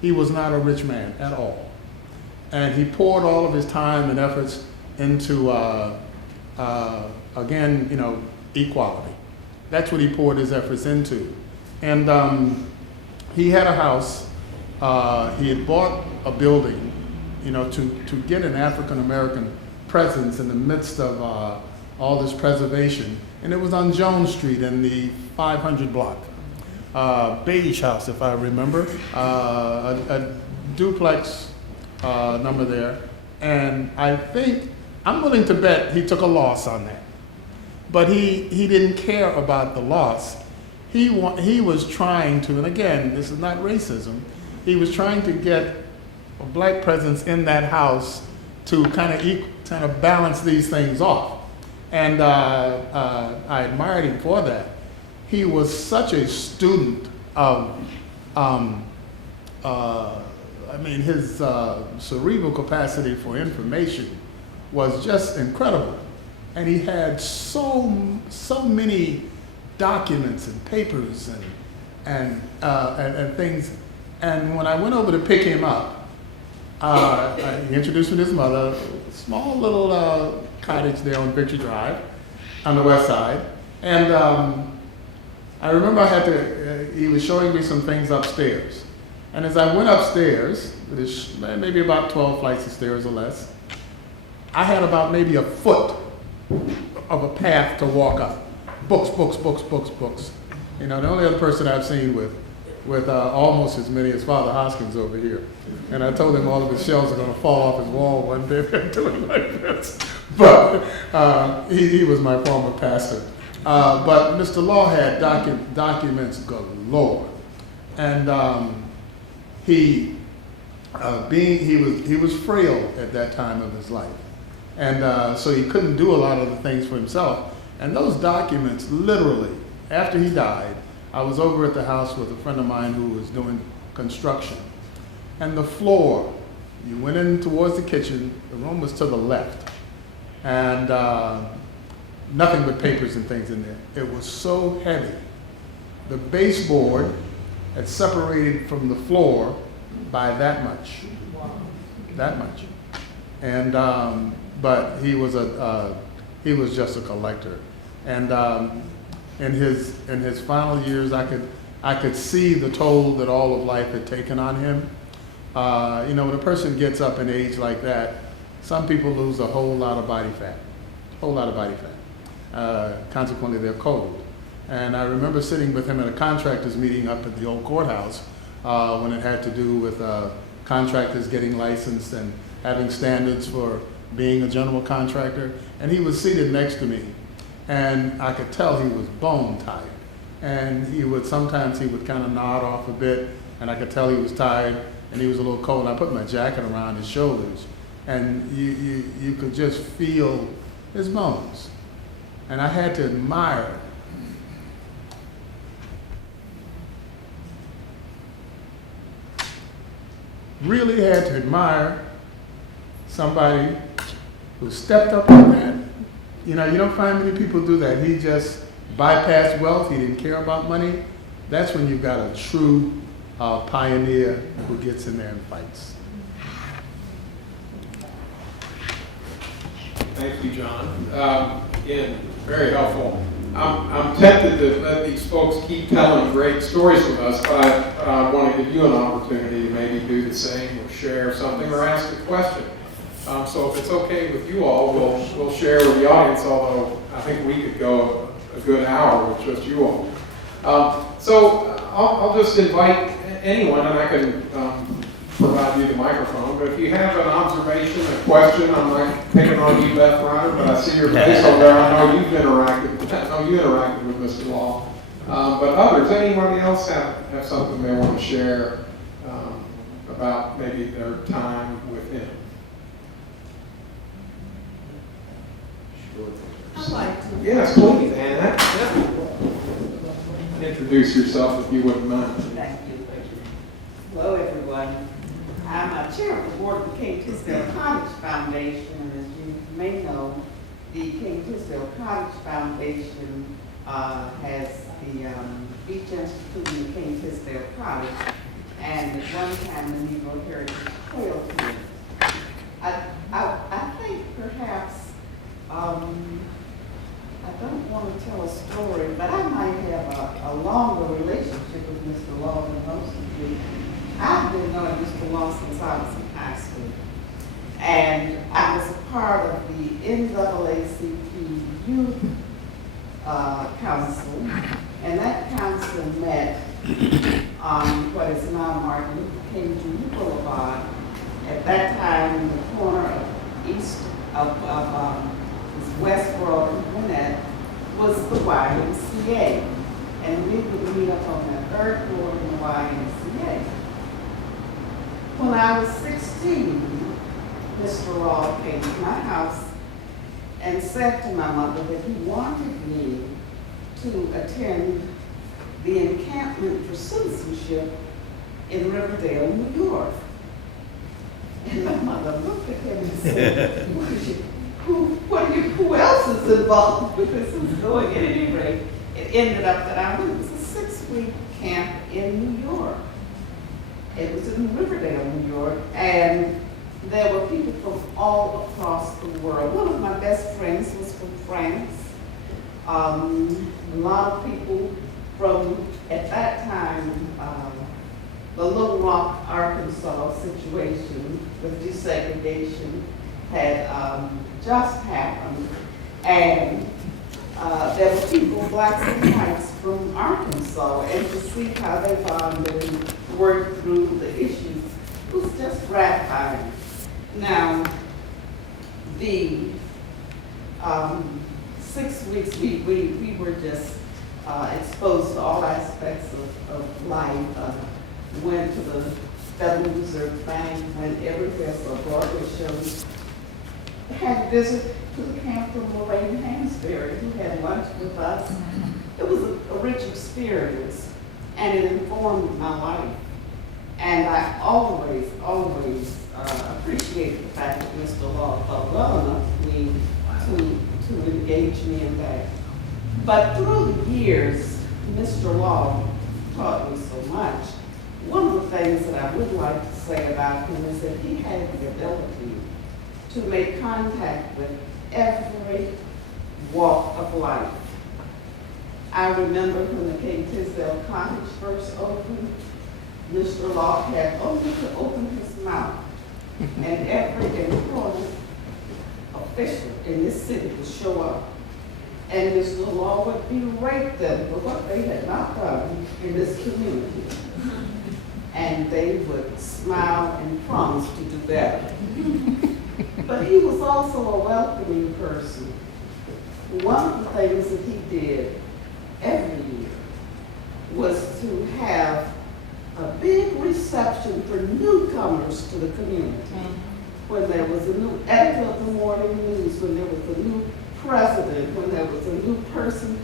He was not a rich man at all. And he poured all of his time and efforts into, again, you know, equality. That's what he poured his efforts into. And he had a house. He had bought a building, you know, to get an African-American presence in the midst of all this preservation. And it was on Jones Street in the 500 block. Beige house, if I remember. A duplex number there. And I think, I'm willing to bet he took a loss on that. But he didn't care about the loss. He was trying to, and again, this is not racism, he was trying to get a black presence in that house to kind of balance these things off. And I admired him for that. He was such a student of, his cerebral capacity for information was just incredible. And he had so many documents and papers and things. And when I went over to pick him up, he introduced me to his mother, a small little cottage there on Victory Drive on the west side. And I remember he was showing me some things upstairs. And as I went upstairs, there's maybe about 12 flights of stairs or less, I had about maybe a foot of a path to walk up. Books, books, books, books, books. You know, the only other person I've seen with almost as many as Father Hoskins over here. And I told him all of his shelves are going to fall off his wall one day if I'm doing like this. But he was my former pastor. But Mr. Law had documents galore. And he was frail at that time of his life. And so he couldn't do a lot of the things for himself. And those documents, literally, after he died, I was over at the house with a friend of mine who was doing construction. And the floor, you went in towards the kitchen, the room was to the left. and nothing but papers and things in there. It was so heavy. The baseboard had separated from the floor by that much. That much. And but he was just a collector. And in his final years, I could see the toll that all of life had taken on him. You know, when a person gets up in age like that, some people lose a whole lot of body fat, consequently, they're cold. And I remember sitting with him at a contractors meeting up at the old courthouse when it had to do with contractors getting licensed and having standards for being a general contractor. And he was seated next to me, and I could tell he was bone tired. And sometimes he would kind of nod off a bit, and I could tell he was tired, and he was a little cold. I put my jacket around his shoulders, and you could just feel his bones. And I had to admire really had to admire somebody who stepped up like that. You know, you don't find many people do that. He just bypassed wealth. He didn't care about money. That's when you've got a true pioneer who gets in there and fights. Thank you, John. Again, very helpful. I'm tempted to let these folks keep telling great stories with us, but I want to give you an opportunity to maybe do the same or share something or ask a question. So if it's okay with you all, we'll share with the audience, although I think we could go a good hour with just you all. So I'll just invite anyone, and I can provide you the microphone, but if you have an observation, a question, I'm not picking on you, Beth Ryder, but I see your face over there. I know you've interacted with Mr. Law. But others, anybody else have something they want to share about maybe their time with him? I'd like to. Yes, please, Anna. Introduce yourself if you wouldn't mind. Thank you. Hello, everyone. I'm a chair of the board of the King Tisdale Cottage Foundation, and as you may know, the King Tisdale Cottage Foundation has the Beach Institute in the King Tisdale Cottage, and at one time the Negro Heritage Quail Team. I think perhaps I don't want to tell a story, but I might have a longer relationship with Mr. Law than most of you. I've been knowing Mr. Law since I was in high school. And I was a part of the NAACP Youth Council. And that council met on what is now Martin Luther King Jr. Boulevard. At that time, in the corner of West Broad and Gwinnett was the YMCA. And we would meet up on the third floor in the YMCA. When I was 16, Mr. Law came to my house and said to my mother that he wanted me to attend the encampment for citizenship in Riverdale, New York. And my mother looked at him and said, who else is involved with this? Who's going? At any rate, it ended up that I went. It was a 6-week camp in New York. It was in Riverdale, New York, and there were people from all across the world. One of my best friends was from France. A lot of people from, at that time, the Little Rock, Arkansas situation with desegregation had just happened, and there were people, blacks and whites, from Arkansas, and to see how they bonded and worked through the issues was just gratifying. Now, the 6 weeks, we were just exposed to all aspects of life. Went to the Federal Reserve Bank, went everywhere for Broadway shows. Had a visit to the camp from Lorraine Hansberry, who had lunch with us. It was a rich experience, and it informed my life. And I always appreciate the fact that Mr. Law felt well enough to me to engage me in that. But through the years, Mr. Law taught me so much. One of the things that I would like to say about him is that he had the ability to make contact with every walk of life. I remember when the King Tisdale Cottage first opened, Mr. Law had only to open his mouth, and every important official in this city would show up. And Mr. Law would berate them for what they had not done in this community. And they would smile and promise to do better. But he was also a welcoming person. One of the things that he did every year was to have a big reception for newcomers to the community. When there was a new editor of the morning news, when there was a new president, when there was a new person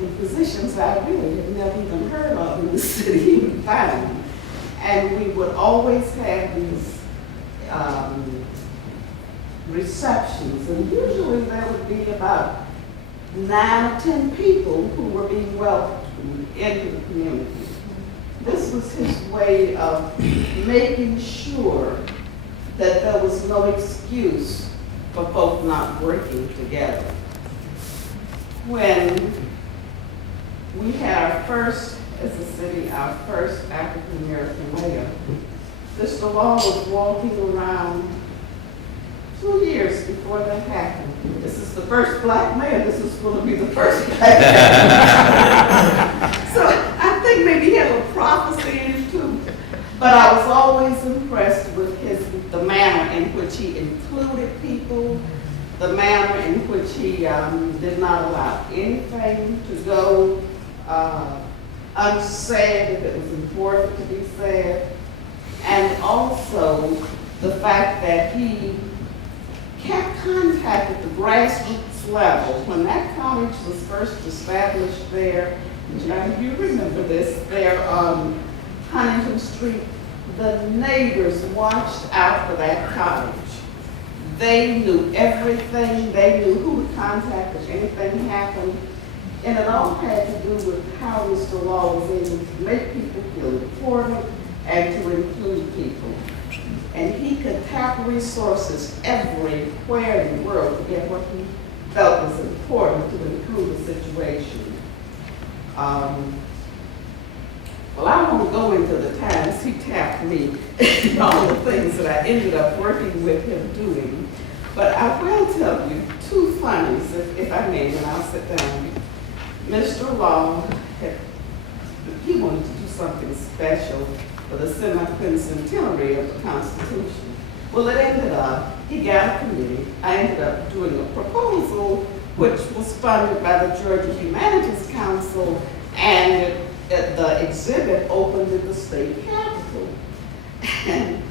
in positions I really had never even heard of in the city, even found. And we would always have these receptions, and usually there would be about 9 or 10 people who were being welcomed into the community. This was his way of making sure that there was no excuse for folk not working together. When we had our first, as a city, our first African-American mayor, Mr. Law was walking around 2 years before that happened. This is the first black mayor. This is going to be the first black mayor. So I think maybe he had a prophecy in it too. But I was always impressed with the manner in which he included people, the manner in which he did not allow anything to go unsaid if it was important to be said, and also the fact that he kept contact at the grassroots level. When that college was first established there, John, you remember this, there on Huntington Street, the neighbors watched out for that college. They knew everything, they knew who to contact if anything happened, and it all had to do with how Mr. Law was able to make people feel important and to include people. And he could tap resources everywhere in the world to get what he felt was important to improve the situation. Well, I won't go into the times he tapped me and all the things that I ended up working with him doing, but I will tell you 2 funnies, if I may, and I'll sit down. Mr. Law, he wanted to do something special for the semi-quincentenary of the Constitution. Well, it ended up, he got a committee. I ended up doing a proposal which was funded by the Georgia Humanities Council, and the exhibit opened in the state capitol. And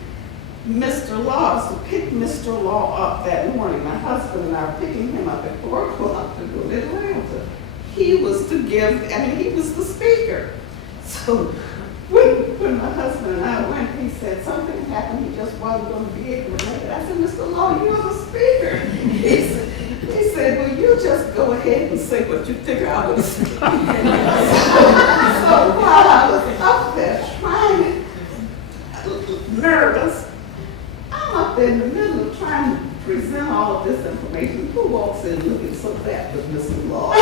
Mr. Law, so picked Mr. Law up that morning. My husband and I were picking him up at 4 o'clock to go to Atlanta. He was to give, he was the speaker. So when my husband and I went, he said something happened, he just wasn't going to be able to make it. I said, Mr. Law, you're the speaker. He said, well, you just go ahead and say what you figure I would say. So while I was up there trying, nervous, I'm up there in the middle of trying to present all of this information. Who walks in looking so bad with Mr. Law?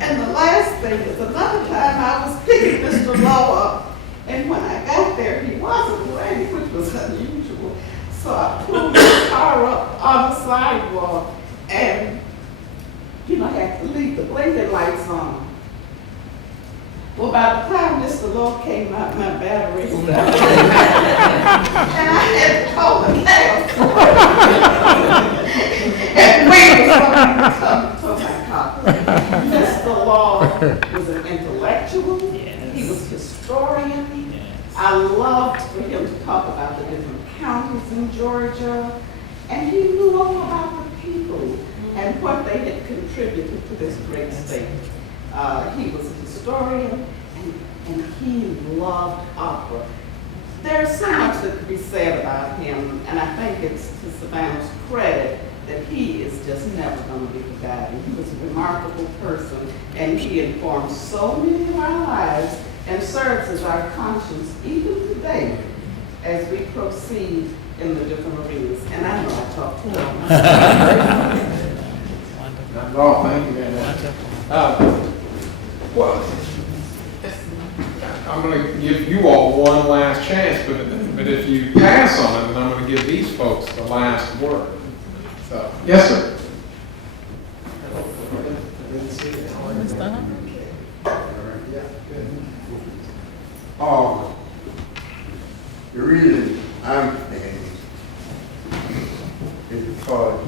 And the last thing is another time I was picking Mr. Law up, and when I got there, he wasn't ready, which was unusual. So I pulled my car up on the sidewalk, and I had to leave the blinking lights on. Well, by the time Mr. Law came out, my battery was down. And I had to call the cab and wait for someone to come to my car. Mr. Law was an intellectual. Yes. He was a historian. Yes. I loved for him to talk about the different counties in Georgia. And he knew all about the people and what they had contributed to this great state. He was a historian, and he loved opera. There's so much that could be said about him, and I think it's to Savannah's credit that he is just never going to be forgotten. He was a remarkable person, and he informed so many of our lives and serves as our conscience even today as we proceed in the different arenas. And I know I talked too long. Not at all, thank you very much. Well, I'm going to give you all one last chance, but if you pass on it, then I'm going to give these folks the last word. So, yes, sir. The reason I'm standing is because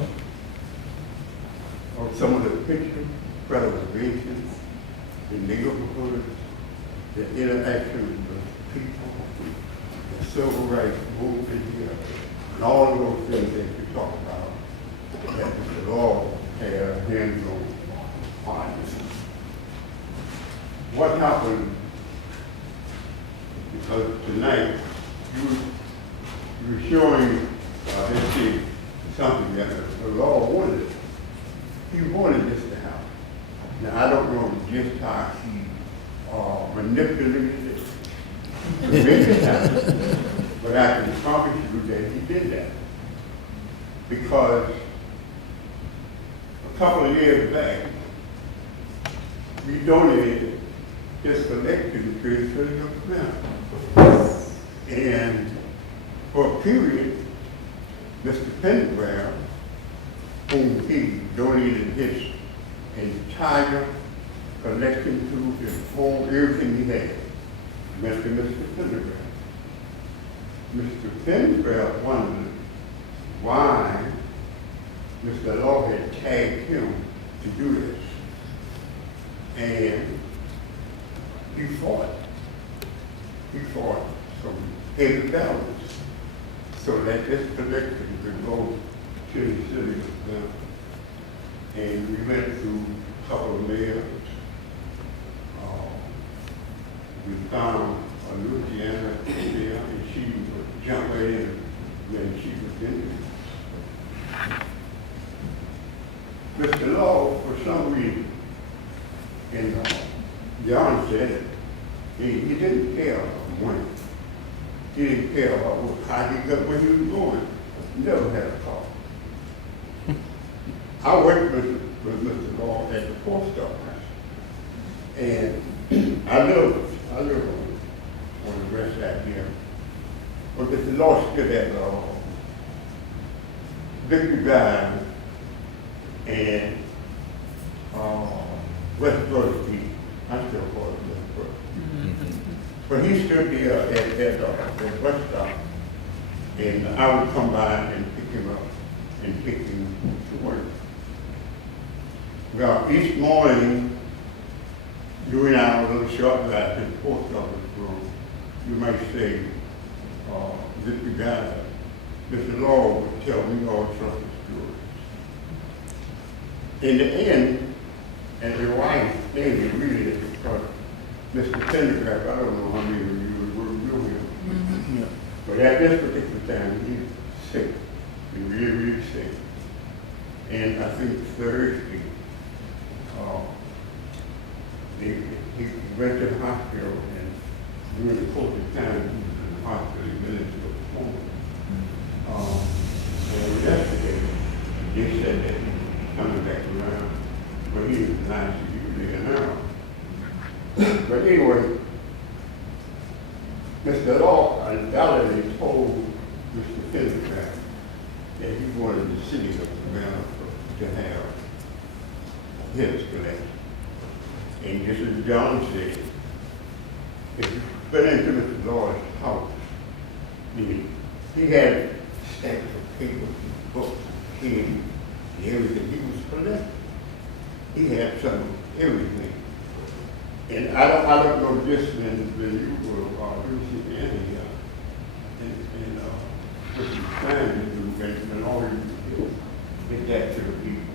of some of the picture preservation, the neighborhood, the interaction with people, the civil rights movement here, and all of those things that you talk about, that the law has hands on this. What happened, because tonight you were showing something that the law wanted. He wanted this to happen. Now, I don't know just how he manipulated it to make it happen, but I can promise you that he did that. Because a couple of years back, we donated this collection to the city of Savannah. And for a period, Mr. Pendergrass, whom he donated his entire collection to, his whole, everything he had, went to Mr. Pendergrass. Mr. Pendergrass wondered why Mr. Law had tagged him to do this. And he fought some heavy battles so that this collection could go to the city of Savannah. And we went through a couple of mayors. We found Luciana there, and she would jump right in when she was in there. Mr. Law, for some reason, and John said it, he didn't care about money. He didn't care about how he got where he was going. He never had a car. I worked with Mr. Law at the post office, and I live on the west side here. But Mr. Law stood at Dicky Drive and West Broad Street. I still call it West Broad. But he stood there at the bus stop, and I would come by and pick him up and take him to work. Well, each morning, during our little short ride to the post office room, you might say, this guy, Mr. Law would tell me all sorts of stories. In the end, and the wife stayed really because Mr. Pendergrass, I don't know how many of you were with him, but at this particular time, he was sick, he was really, really sick. And I think Thursday, he went to the hospital, and during the course of time, he was in the hospital, he went into a coma. And yesterday, they said that he was coming back around, but he was nice to you there now. But anyway, Mr. Law undoubtedly told Mr. Pendergrass that he wanted the city of Savannah to have his collection. And just as John said, if you went into Mr. Law's house, he had stacks of papers, books, pens, and everything he was collecting. He had some of everything. And I don't know just when you were Luciana and what you trying to do, and all you do, get that to the people.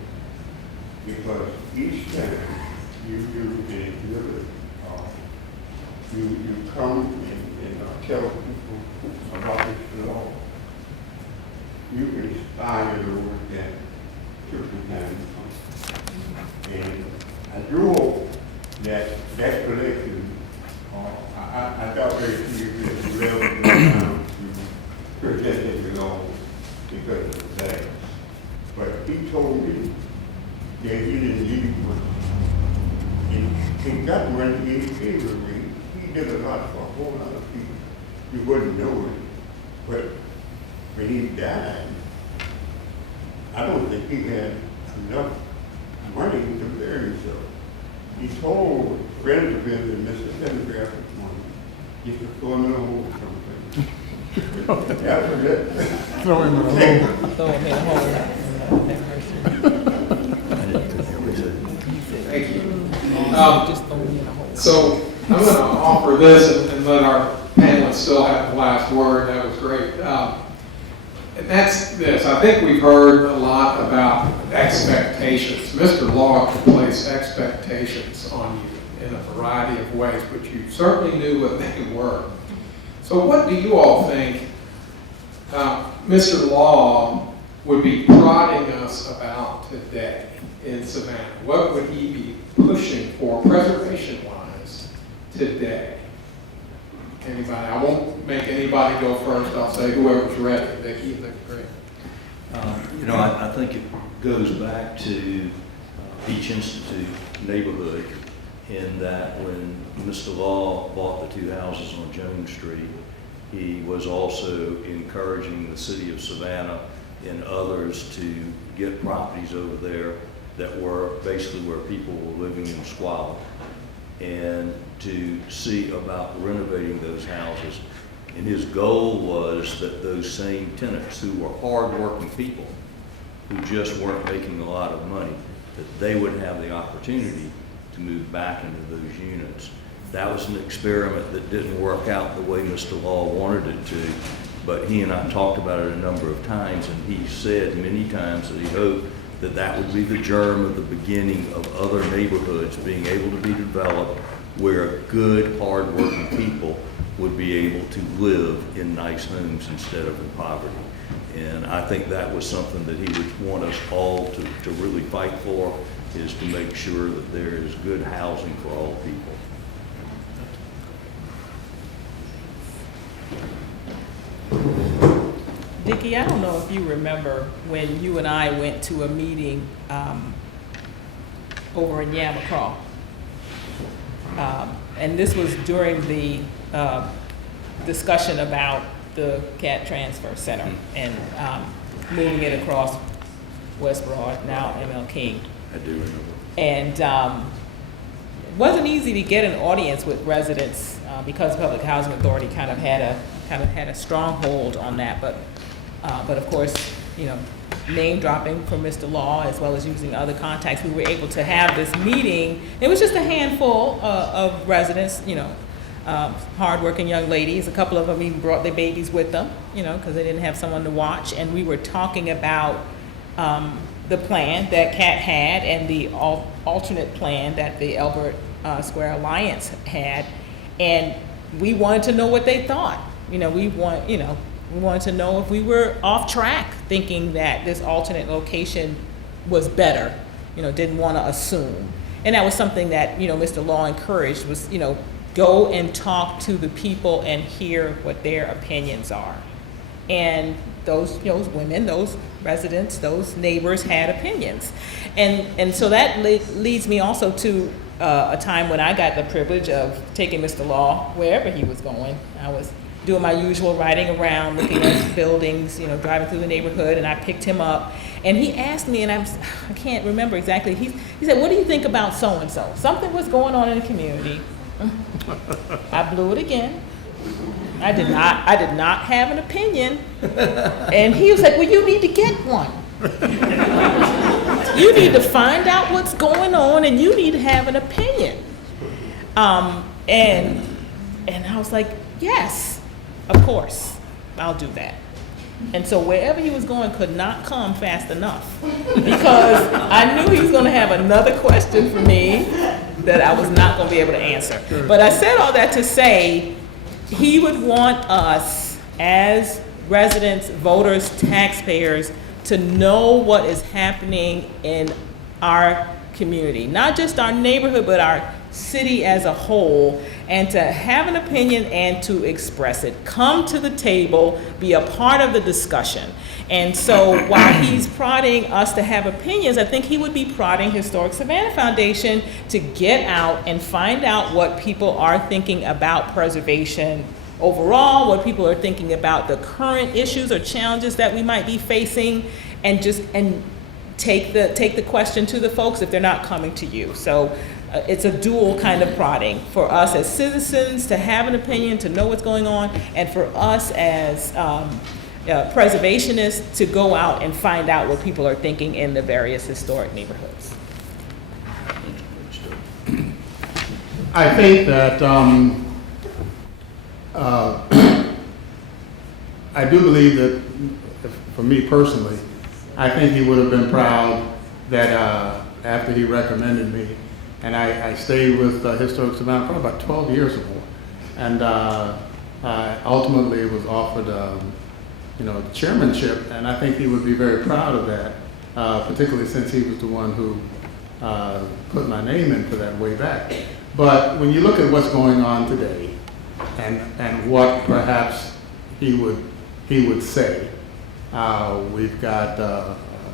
Because each time you come and tell people told me that he didn't need money. And that money he gave me, he did a lot for a whole lot of people. You wouldn't know it, but when he died, I don't think he had enough money to bury himself. He told friends of his in Mississippi after money, you could throw him in a hole or something. After that, Throw him in a hole. Throw him in a hole. Thank you. Just throw him in a hole. So I'm going to offer this and let our panelists still have the last word. That was great. And that's this. I think we've heard a lot about expectations. Mr. Law can place expectations on you in a variety of ways, but you certainly knew what they were. So what do you all think Mr. Law would be prodding us about today in Savannah? What would he be pushing for preservation-wise today? Anybody? I won't make anybody go first. I'll say whoever's ready. Dicky, that's great. I think it goes back to each institute neighborhood in that when Mr. Law bought the 2 houses on Jones Street, he was also encouraging the city of Savannah and others to get properties over there that were basically where people were living in squalor, and to see about renovating those houses. And his goal was that those same tenants who were hard-working people, who just weren't making a lot of money, that they would have the opportunity to move back into those units. That was an experiment that didn't work out the way Mr. Law wanted it to, but he and I talked about it a number of times, and he said many times that he hoped that that would be the germ of the beginning of other neighborhoods being able to be developed where good, hard-working people would be able to live in nice homes instead of in poverty. And I think that was something that he would want us all to really fight for, is to make sure that there is good housing for all people. Dicky, I don't know if you remember when you and I went to a meeting over in Yamacraw. And this was during the discussion about the CAT Transfer Center and moving it across West Broad, now ML King. I do remember. And it wasn't easy to get an audience with residents because Public Housing Authority kind of had a stronghold on that. But of course, name dropping from Mr. Law, as well as using other contacts, we were able to have this meeting. It was just a handful of residents, hardworking young ladies. A couple of them even brought their babies with them, because they didn't have someone to watch. And we were talking about the plan that CAT had and the alternate plan that the Albert Square Alliance had. And we wanted to know what they thought. We wanted to know if we were off track thinking that this alternate location was better, didn't want to assume. And that was something that, Mr. Law encouraged was, go and talk to the people and hear what their opinions are. And those women, those residents, those neighbors had opinions. And so that leads me also to a time when I got the privilege of taking Mr. Law wherever he was going. I was doing my usual riding around, looking at buildings, driving through the neighborhood, and I picked him up. And he asked me, and I can't remember exactly, he said, what do you think about so-and-so? Something was going on in the community. I blew it again. I did not have an opinion. And he was like, well, you need to get one. You need to find out what's going on, and you need to have an opinion. And I was like, yes. Of course, I'll do that. And so wherever he was going could not come fast enough, because I knew he was going to have another question for me that I was not going to be able to answer. But I said all that to say he would want us as residents, voters, taxpayers to know what is happening in our community, not just our neighborhood, but our city as a whole, and to have an opinion and to express it. Come to the table, be a part of the discussion. And so while he's prodding us to have opinions, I think he would be prodding Historic Savannah Foundation to get out and find out what people are thinking about preservation overall, what people are thinking about the current issues or challenges that we might be facing, and take the question to the folks if they're not coming to you. So it's a dual kind of prodding for us as citizens to have an opinion, to know what's going on, and for us as preservationists to go out and find out what people are thinking in the various historic neighborhoods. I think that I do believe that, for me personally, I think he would have been proud that after he recommended me, and I stayed with Historic Savannah for about 12 years or more, and ultimately was offered chairmanship, and I think he would be very proud of that, particularly since he was the one who put my name in for that way back. But when you look at what's going on today, and what perhaps he would say, we've got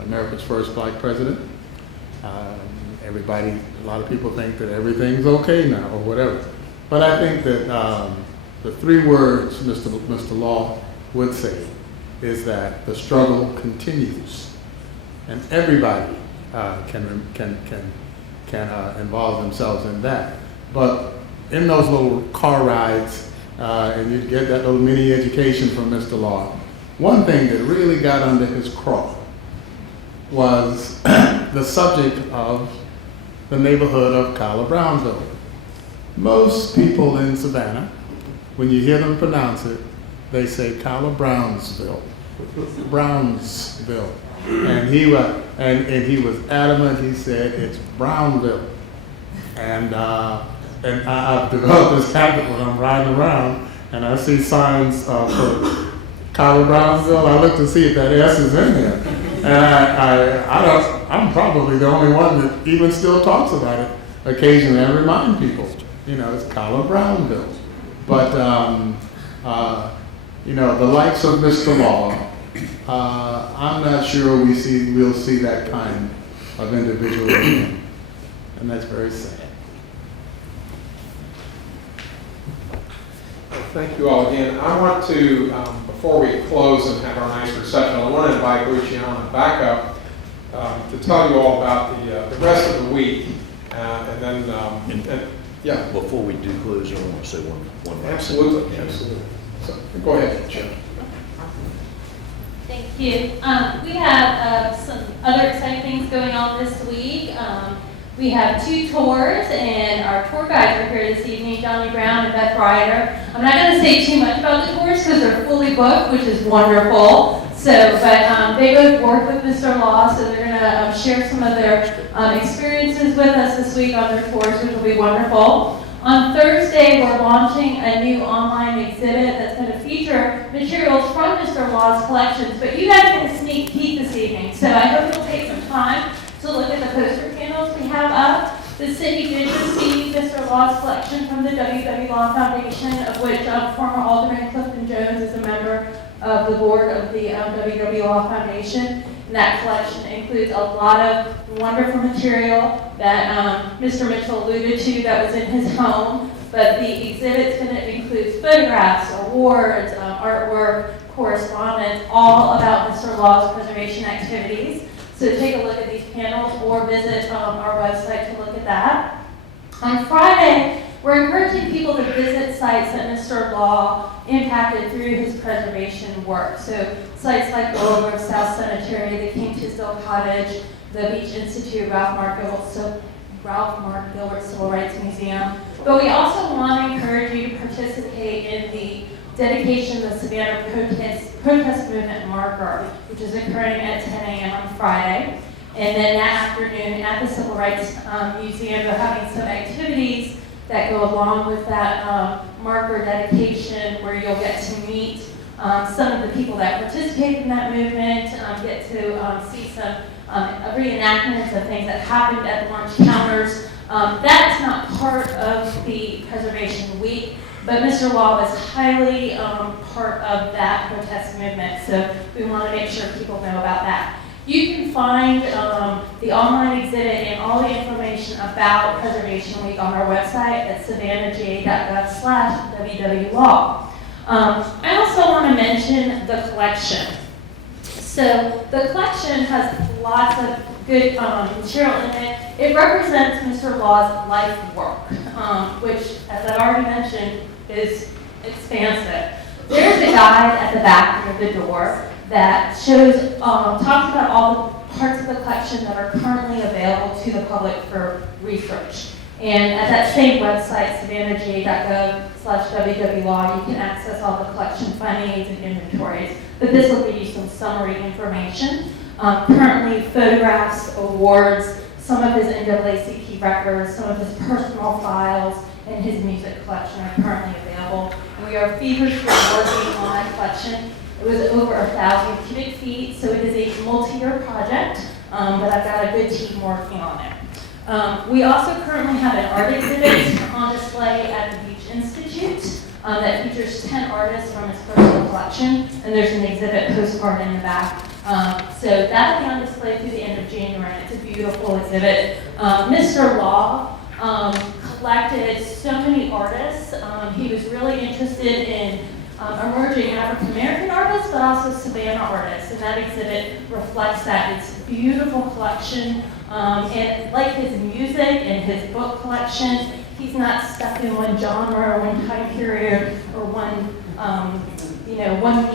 America's first black president. A lot of people think that everything's okay now or whatever. But I think that the three words Mr. Law would say is that the struggle continues, and everybody can involve themselves in that. But in those little car rides, and you get that little mini education from Mr. Law, one thing that really got under his craw was the subject of the neighborhood of Kyla Brownsville. Most people in Savannah, when you hear them pronounce it, they say Kyla Brownsville, Brownsville. And he was adamant. He said it's Brownville. And I've developed this habit when I'm riding around and I see signs for Kyla Brownsville. I look to see if that S is in there. And I'm probably the only one that even still talks about it occasionally. I remind people, it's Kyla Brownville. But, the likes of Mr. Law, I'm not sure we'll see that kind of individual again. And that's very sad. Thank you all again. I want to, before we close and have our nice reception, I want to invite Luciana back up to tell you all about the rest of the week. And then, yeah. Before we do close, I want to say one more Absolutely, thing. absolutely. So, go ahead, Jim. Thank you. We have some other exciting things going on this week. We have 2 tours, and our tour guides are here this evening, Johnny Brown and Beth Ryder. I'm not going to say too much about the tours because they're fully booked, which is wonderful. But they both work with Mr. Law, so they're going to share some of their experiences with us this week on their tours, which will be wonderful. On Thursday, we're launching a new online exhibit that's going to feature materials from Mr. Law's collections, but you guys get a sneak peek this evening, so I hope you'll take some time to look at the poster panels we have up. The city did receive Mr. Law's collection from the W.W. Law Foundation, of which former Alderman Clifton Jones is a member of the board of the W.W. Law Foundation. And that collection includes a lot of wonderful material that Mr. Mitchell alluded to that was in his home. But the exhibit's going to include photographs, awards, artwork, correspondence, all about Mr. Law's preservation activities. So take a look at these panels or visit our website to look at that. On Friday, we're encouraging people to visit sites that Mr. Law impacted through his preservation work. So sites like Vöelkers South Cemetery, the King Tisdale Cottage, the Beach Institute, Ralph Mark Gilbert Civil Rights Museum. But we also want to encourage you to participate in the dedication of the Savannah Protest Movement marker, which is occurring at 10 a.m. on Friday. And then that afternoon at the Civil Rights Museum, they're having some activities that go along with that marker dedication, where you'll get to meet some of the people that participated in that movement, get to see some reenactments of things that happened at the lunch counters, That's not part of the Preservation Week, but Mr. Law was highly part of that protest movement, so we want to make sure people know about that. You can find the online exhibit and all the information about Preservation Week on our website at savannahga.gov/wwlaw. I also want to mention the collection. So the collection has lots of good material in it. It represents Mr. Law's life work, which, as I've already mentioned, is expansive. There's a guide at the back of the door that shows, talks about all the parts of the collection that are currently available to the public for research. And at that same website, savannahga.gov/wwlaw, you can access all the collection findings and inventories. But this will give you some summary information. Currently, photographs, awards, some of his NAACP records, some of his personal files, and his music collection are currently available. And we are feverishly working on that collection. It was over 1,000 cubic feet, so it is a multi-year project, but I've got a good team working on it. We also currently have an art exhibit on display at the Beach Institute that features 10 artists from his personal collection, and there's an exhibit postcard in the back. So that'll be on display through the end of January. It's a beautiful exhibit. Mr. Law collected so many artists. He was really interested in emerging African American artists, but also Savannah artists, and that exhibit reflects that. It's a beautiful collection, and like his music and his book collection, he's not stuck in one genre, or one time period, or one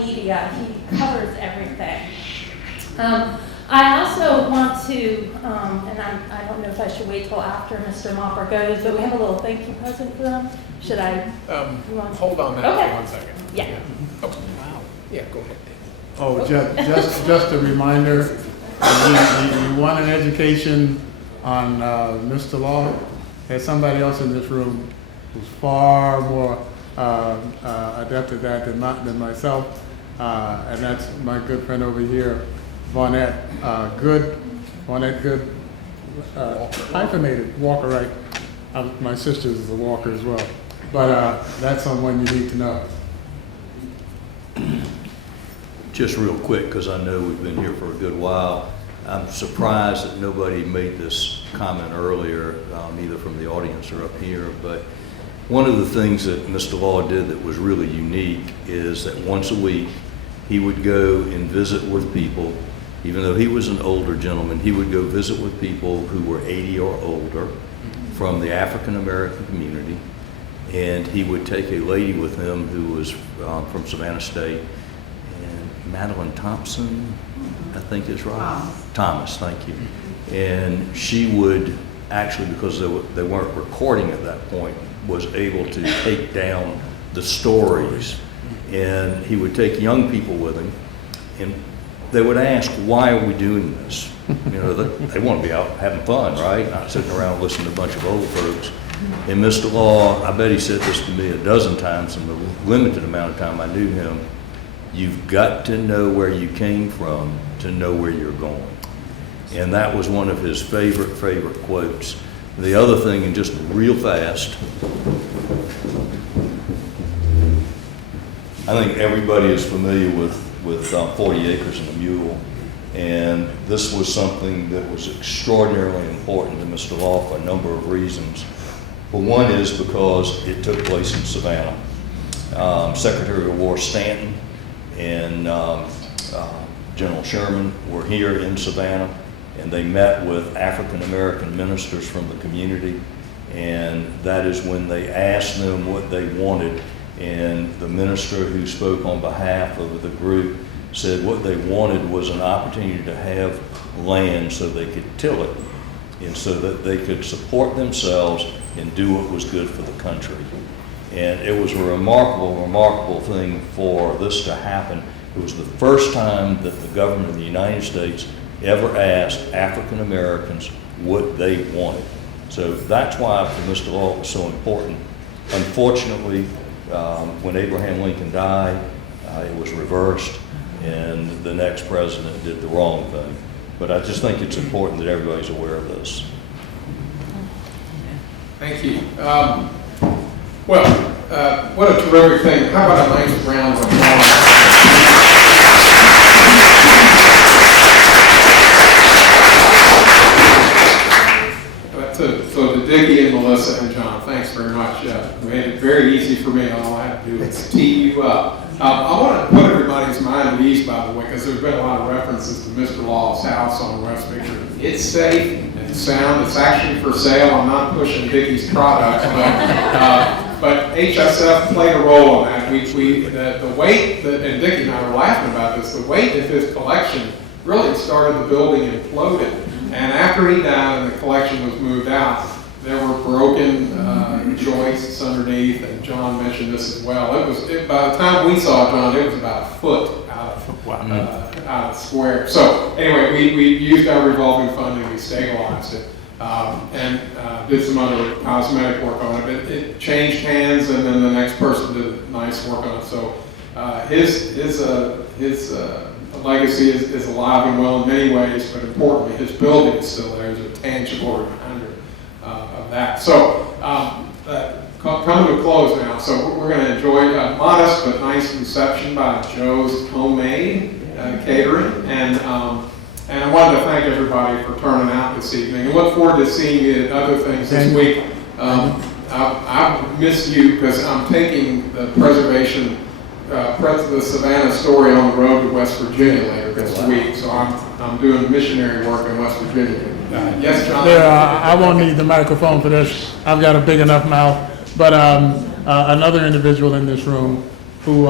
media. He covers everything. I also want to, and I don't know if I should wait till after Mr. Mopper goes, but we have a little thank you present for them. Should I? Hold on that Okay. for 1 second. Yeah. Oh, wow. Yeah, go ahead, Dave. Oh, just a reminder, you want an education on Mr. Law. There's somebody else in this room who's far more adept at that than myself, and that's my good friend over here, Vonette Good, hyphenated, Walker, right? My sister is a Walker as well, but that's someone you need to know. Just real quick, because I know we've been here for a good while, I'm surprised that nobody made this comment earlier, either from the audience or up here, but one of the things that Mr. Law did that was really unique is that once a week, he would go and visit with people. Even though he was an older gentleman, he would go visit with people who were 80 or older from the African American community, and he would take a lady with him who was from Savannah State, and Madeline Thompson, I think is right. Thomas, thank you. And she would actually, because they weren't recording at that point, was able to take down the stories. And he would take young people with him, and they would ask, why are we doing this? You know, they want to be out having fun, right? Not sitting around listening to a bunch of old folks. And Mr. Law, I bet he said this to me a dozen times in the limited amount of time I knew him, you've got to know where you came from to know where you're going. And that was one of his favorite quotes. The other thing, and just real fast, I think everybody is familiar with 40 acres and a mule, and this was something that was extraordinarily important to Mr. Law for a number of reasons. But one is because it took place in Savannah. Secretary of War Stanton and General Sherman were here in Savannah, and they met with African American ministers from the community, and that is when they asked them what they wanted. And the minister who spoke on behalf of the group said what they wanted was an opportunity to have land so they could till it, and so that they could support themselves and do what was good for the country. And it was a remarkable thing for this to happen. It was the first time that the government of the United States ever asked African Americans what they wanted. So that's why for Mr. Law it was so important. Unfortunately, when Abraham Lincoln died, it was reversed, and the next president did the wrong thing. But I just think it's important that everybody's aware of this. Thank you. What a terrific thing. How about a nice round of applause? So to Dicky and Melissa and John, thanks very much. You made it very easy for me. All I have to do is tee you up. I want to put everybody's mind at ease, by the way, because there's been a lot of references to Mr. Law's house on West Victor. It's safe and sound. It's actually for sale. I'm not pushing Dicky's products, but HSF played a role in that. The weight that, and Dicky and I were laughing about this, the weight of his collection really started the building imploding. And after he died and the collection was moved out, there were broken joists underneath, and John mentioned this as well. By the time we saw John, it was about a foot out of square. So anyway, we used our revolving fund and we stabilized it and did some other cosmetic work on it. But it changed hands, and then the next person did nice work on it. So his legacy is alive and well in many ways, but importantly, his building is still there. There's a tangible reminder of that. So, coming to a close now. So we're going to enjoy a modest but nice reception by Joe's Homemade Catering, and I wanted to thank everybody for turning out this evening. And look forward to seeing you at other things this week. I miss you because I'm taking the preservation. The Savannah story on the road to West Virginia later this week, so I'm doing missionary work in West Virginia. Yes, John? I won't need the microphone for this. I've got a big enough mouth. But another individual in this room who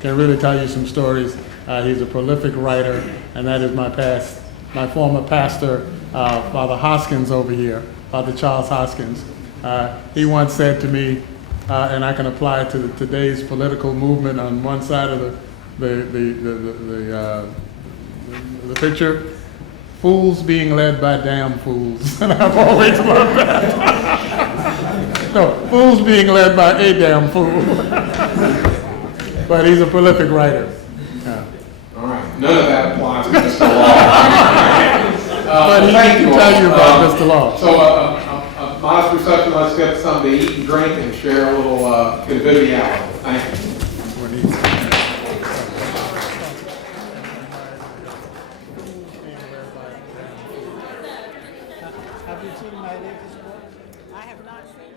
can really tell you some stories. He's a prolific writer, and that is my former pastor, Father Hoskins over here, Father Charles Hoskins. He once said to me, and I can apply it to today's political movement on one side of the picture, fools being led by damn fools. And I've always loved that. No, fools being led by a damn fool. But he's a prolific writer. Yeah. All right, none of that applies to Mr. Law. But he can tell you about Mr. Law. So modest reception, let's get something to eat and drink and share a little conviviality. Thank you. Have you seen my latest book? I have not seen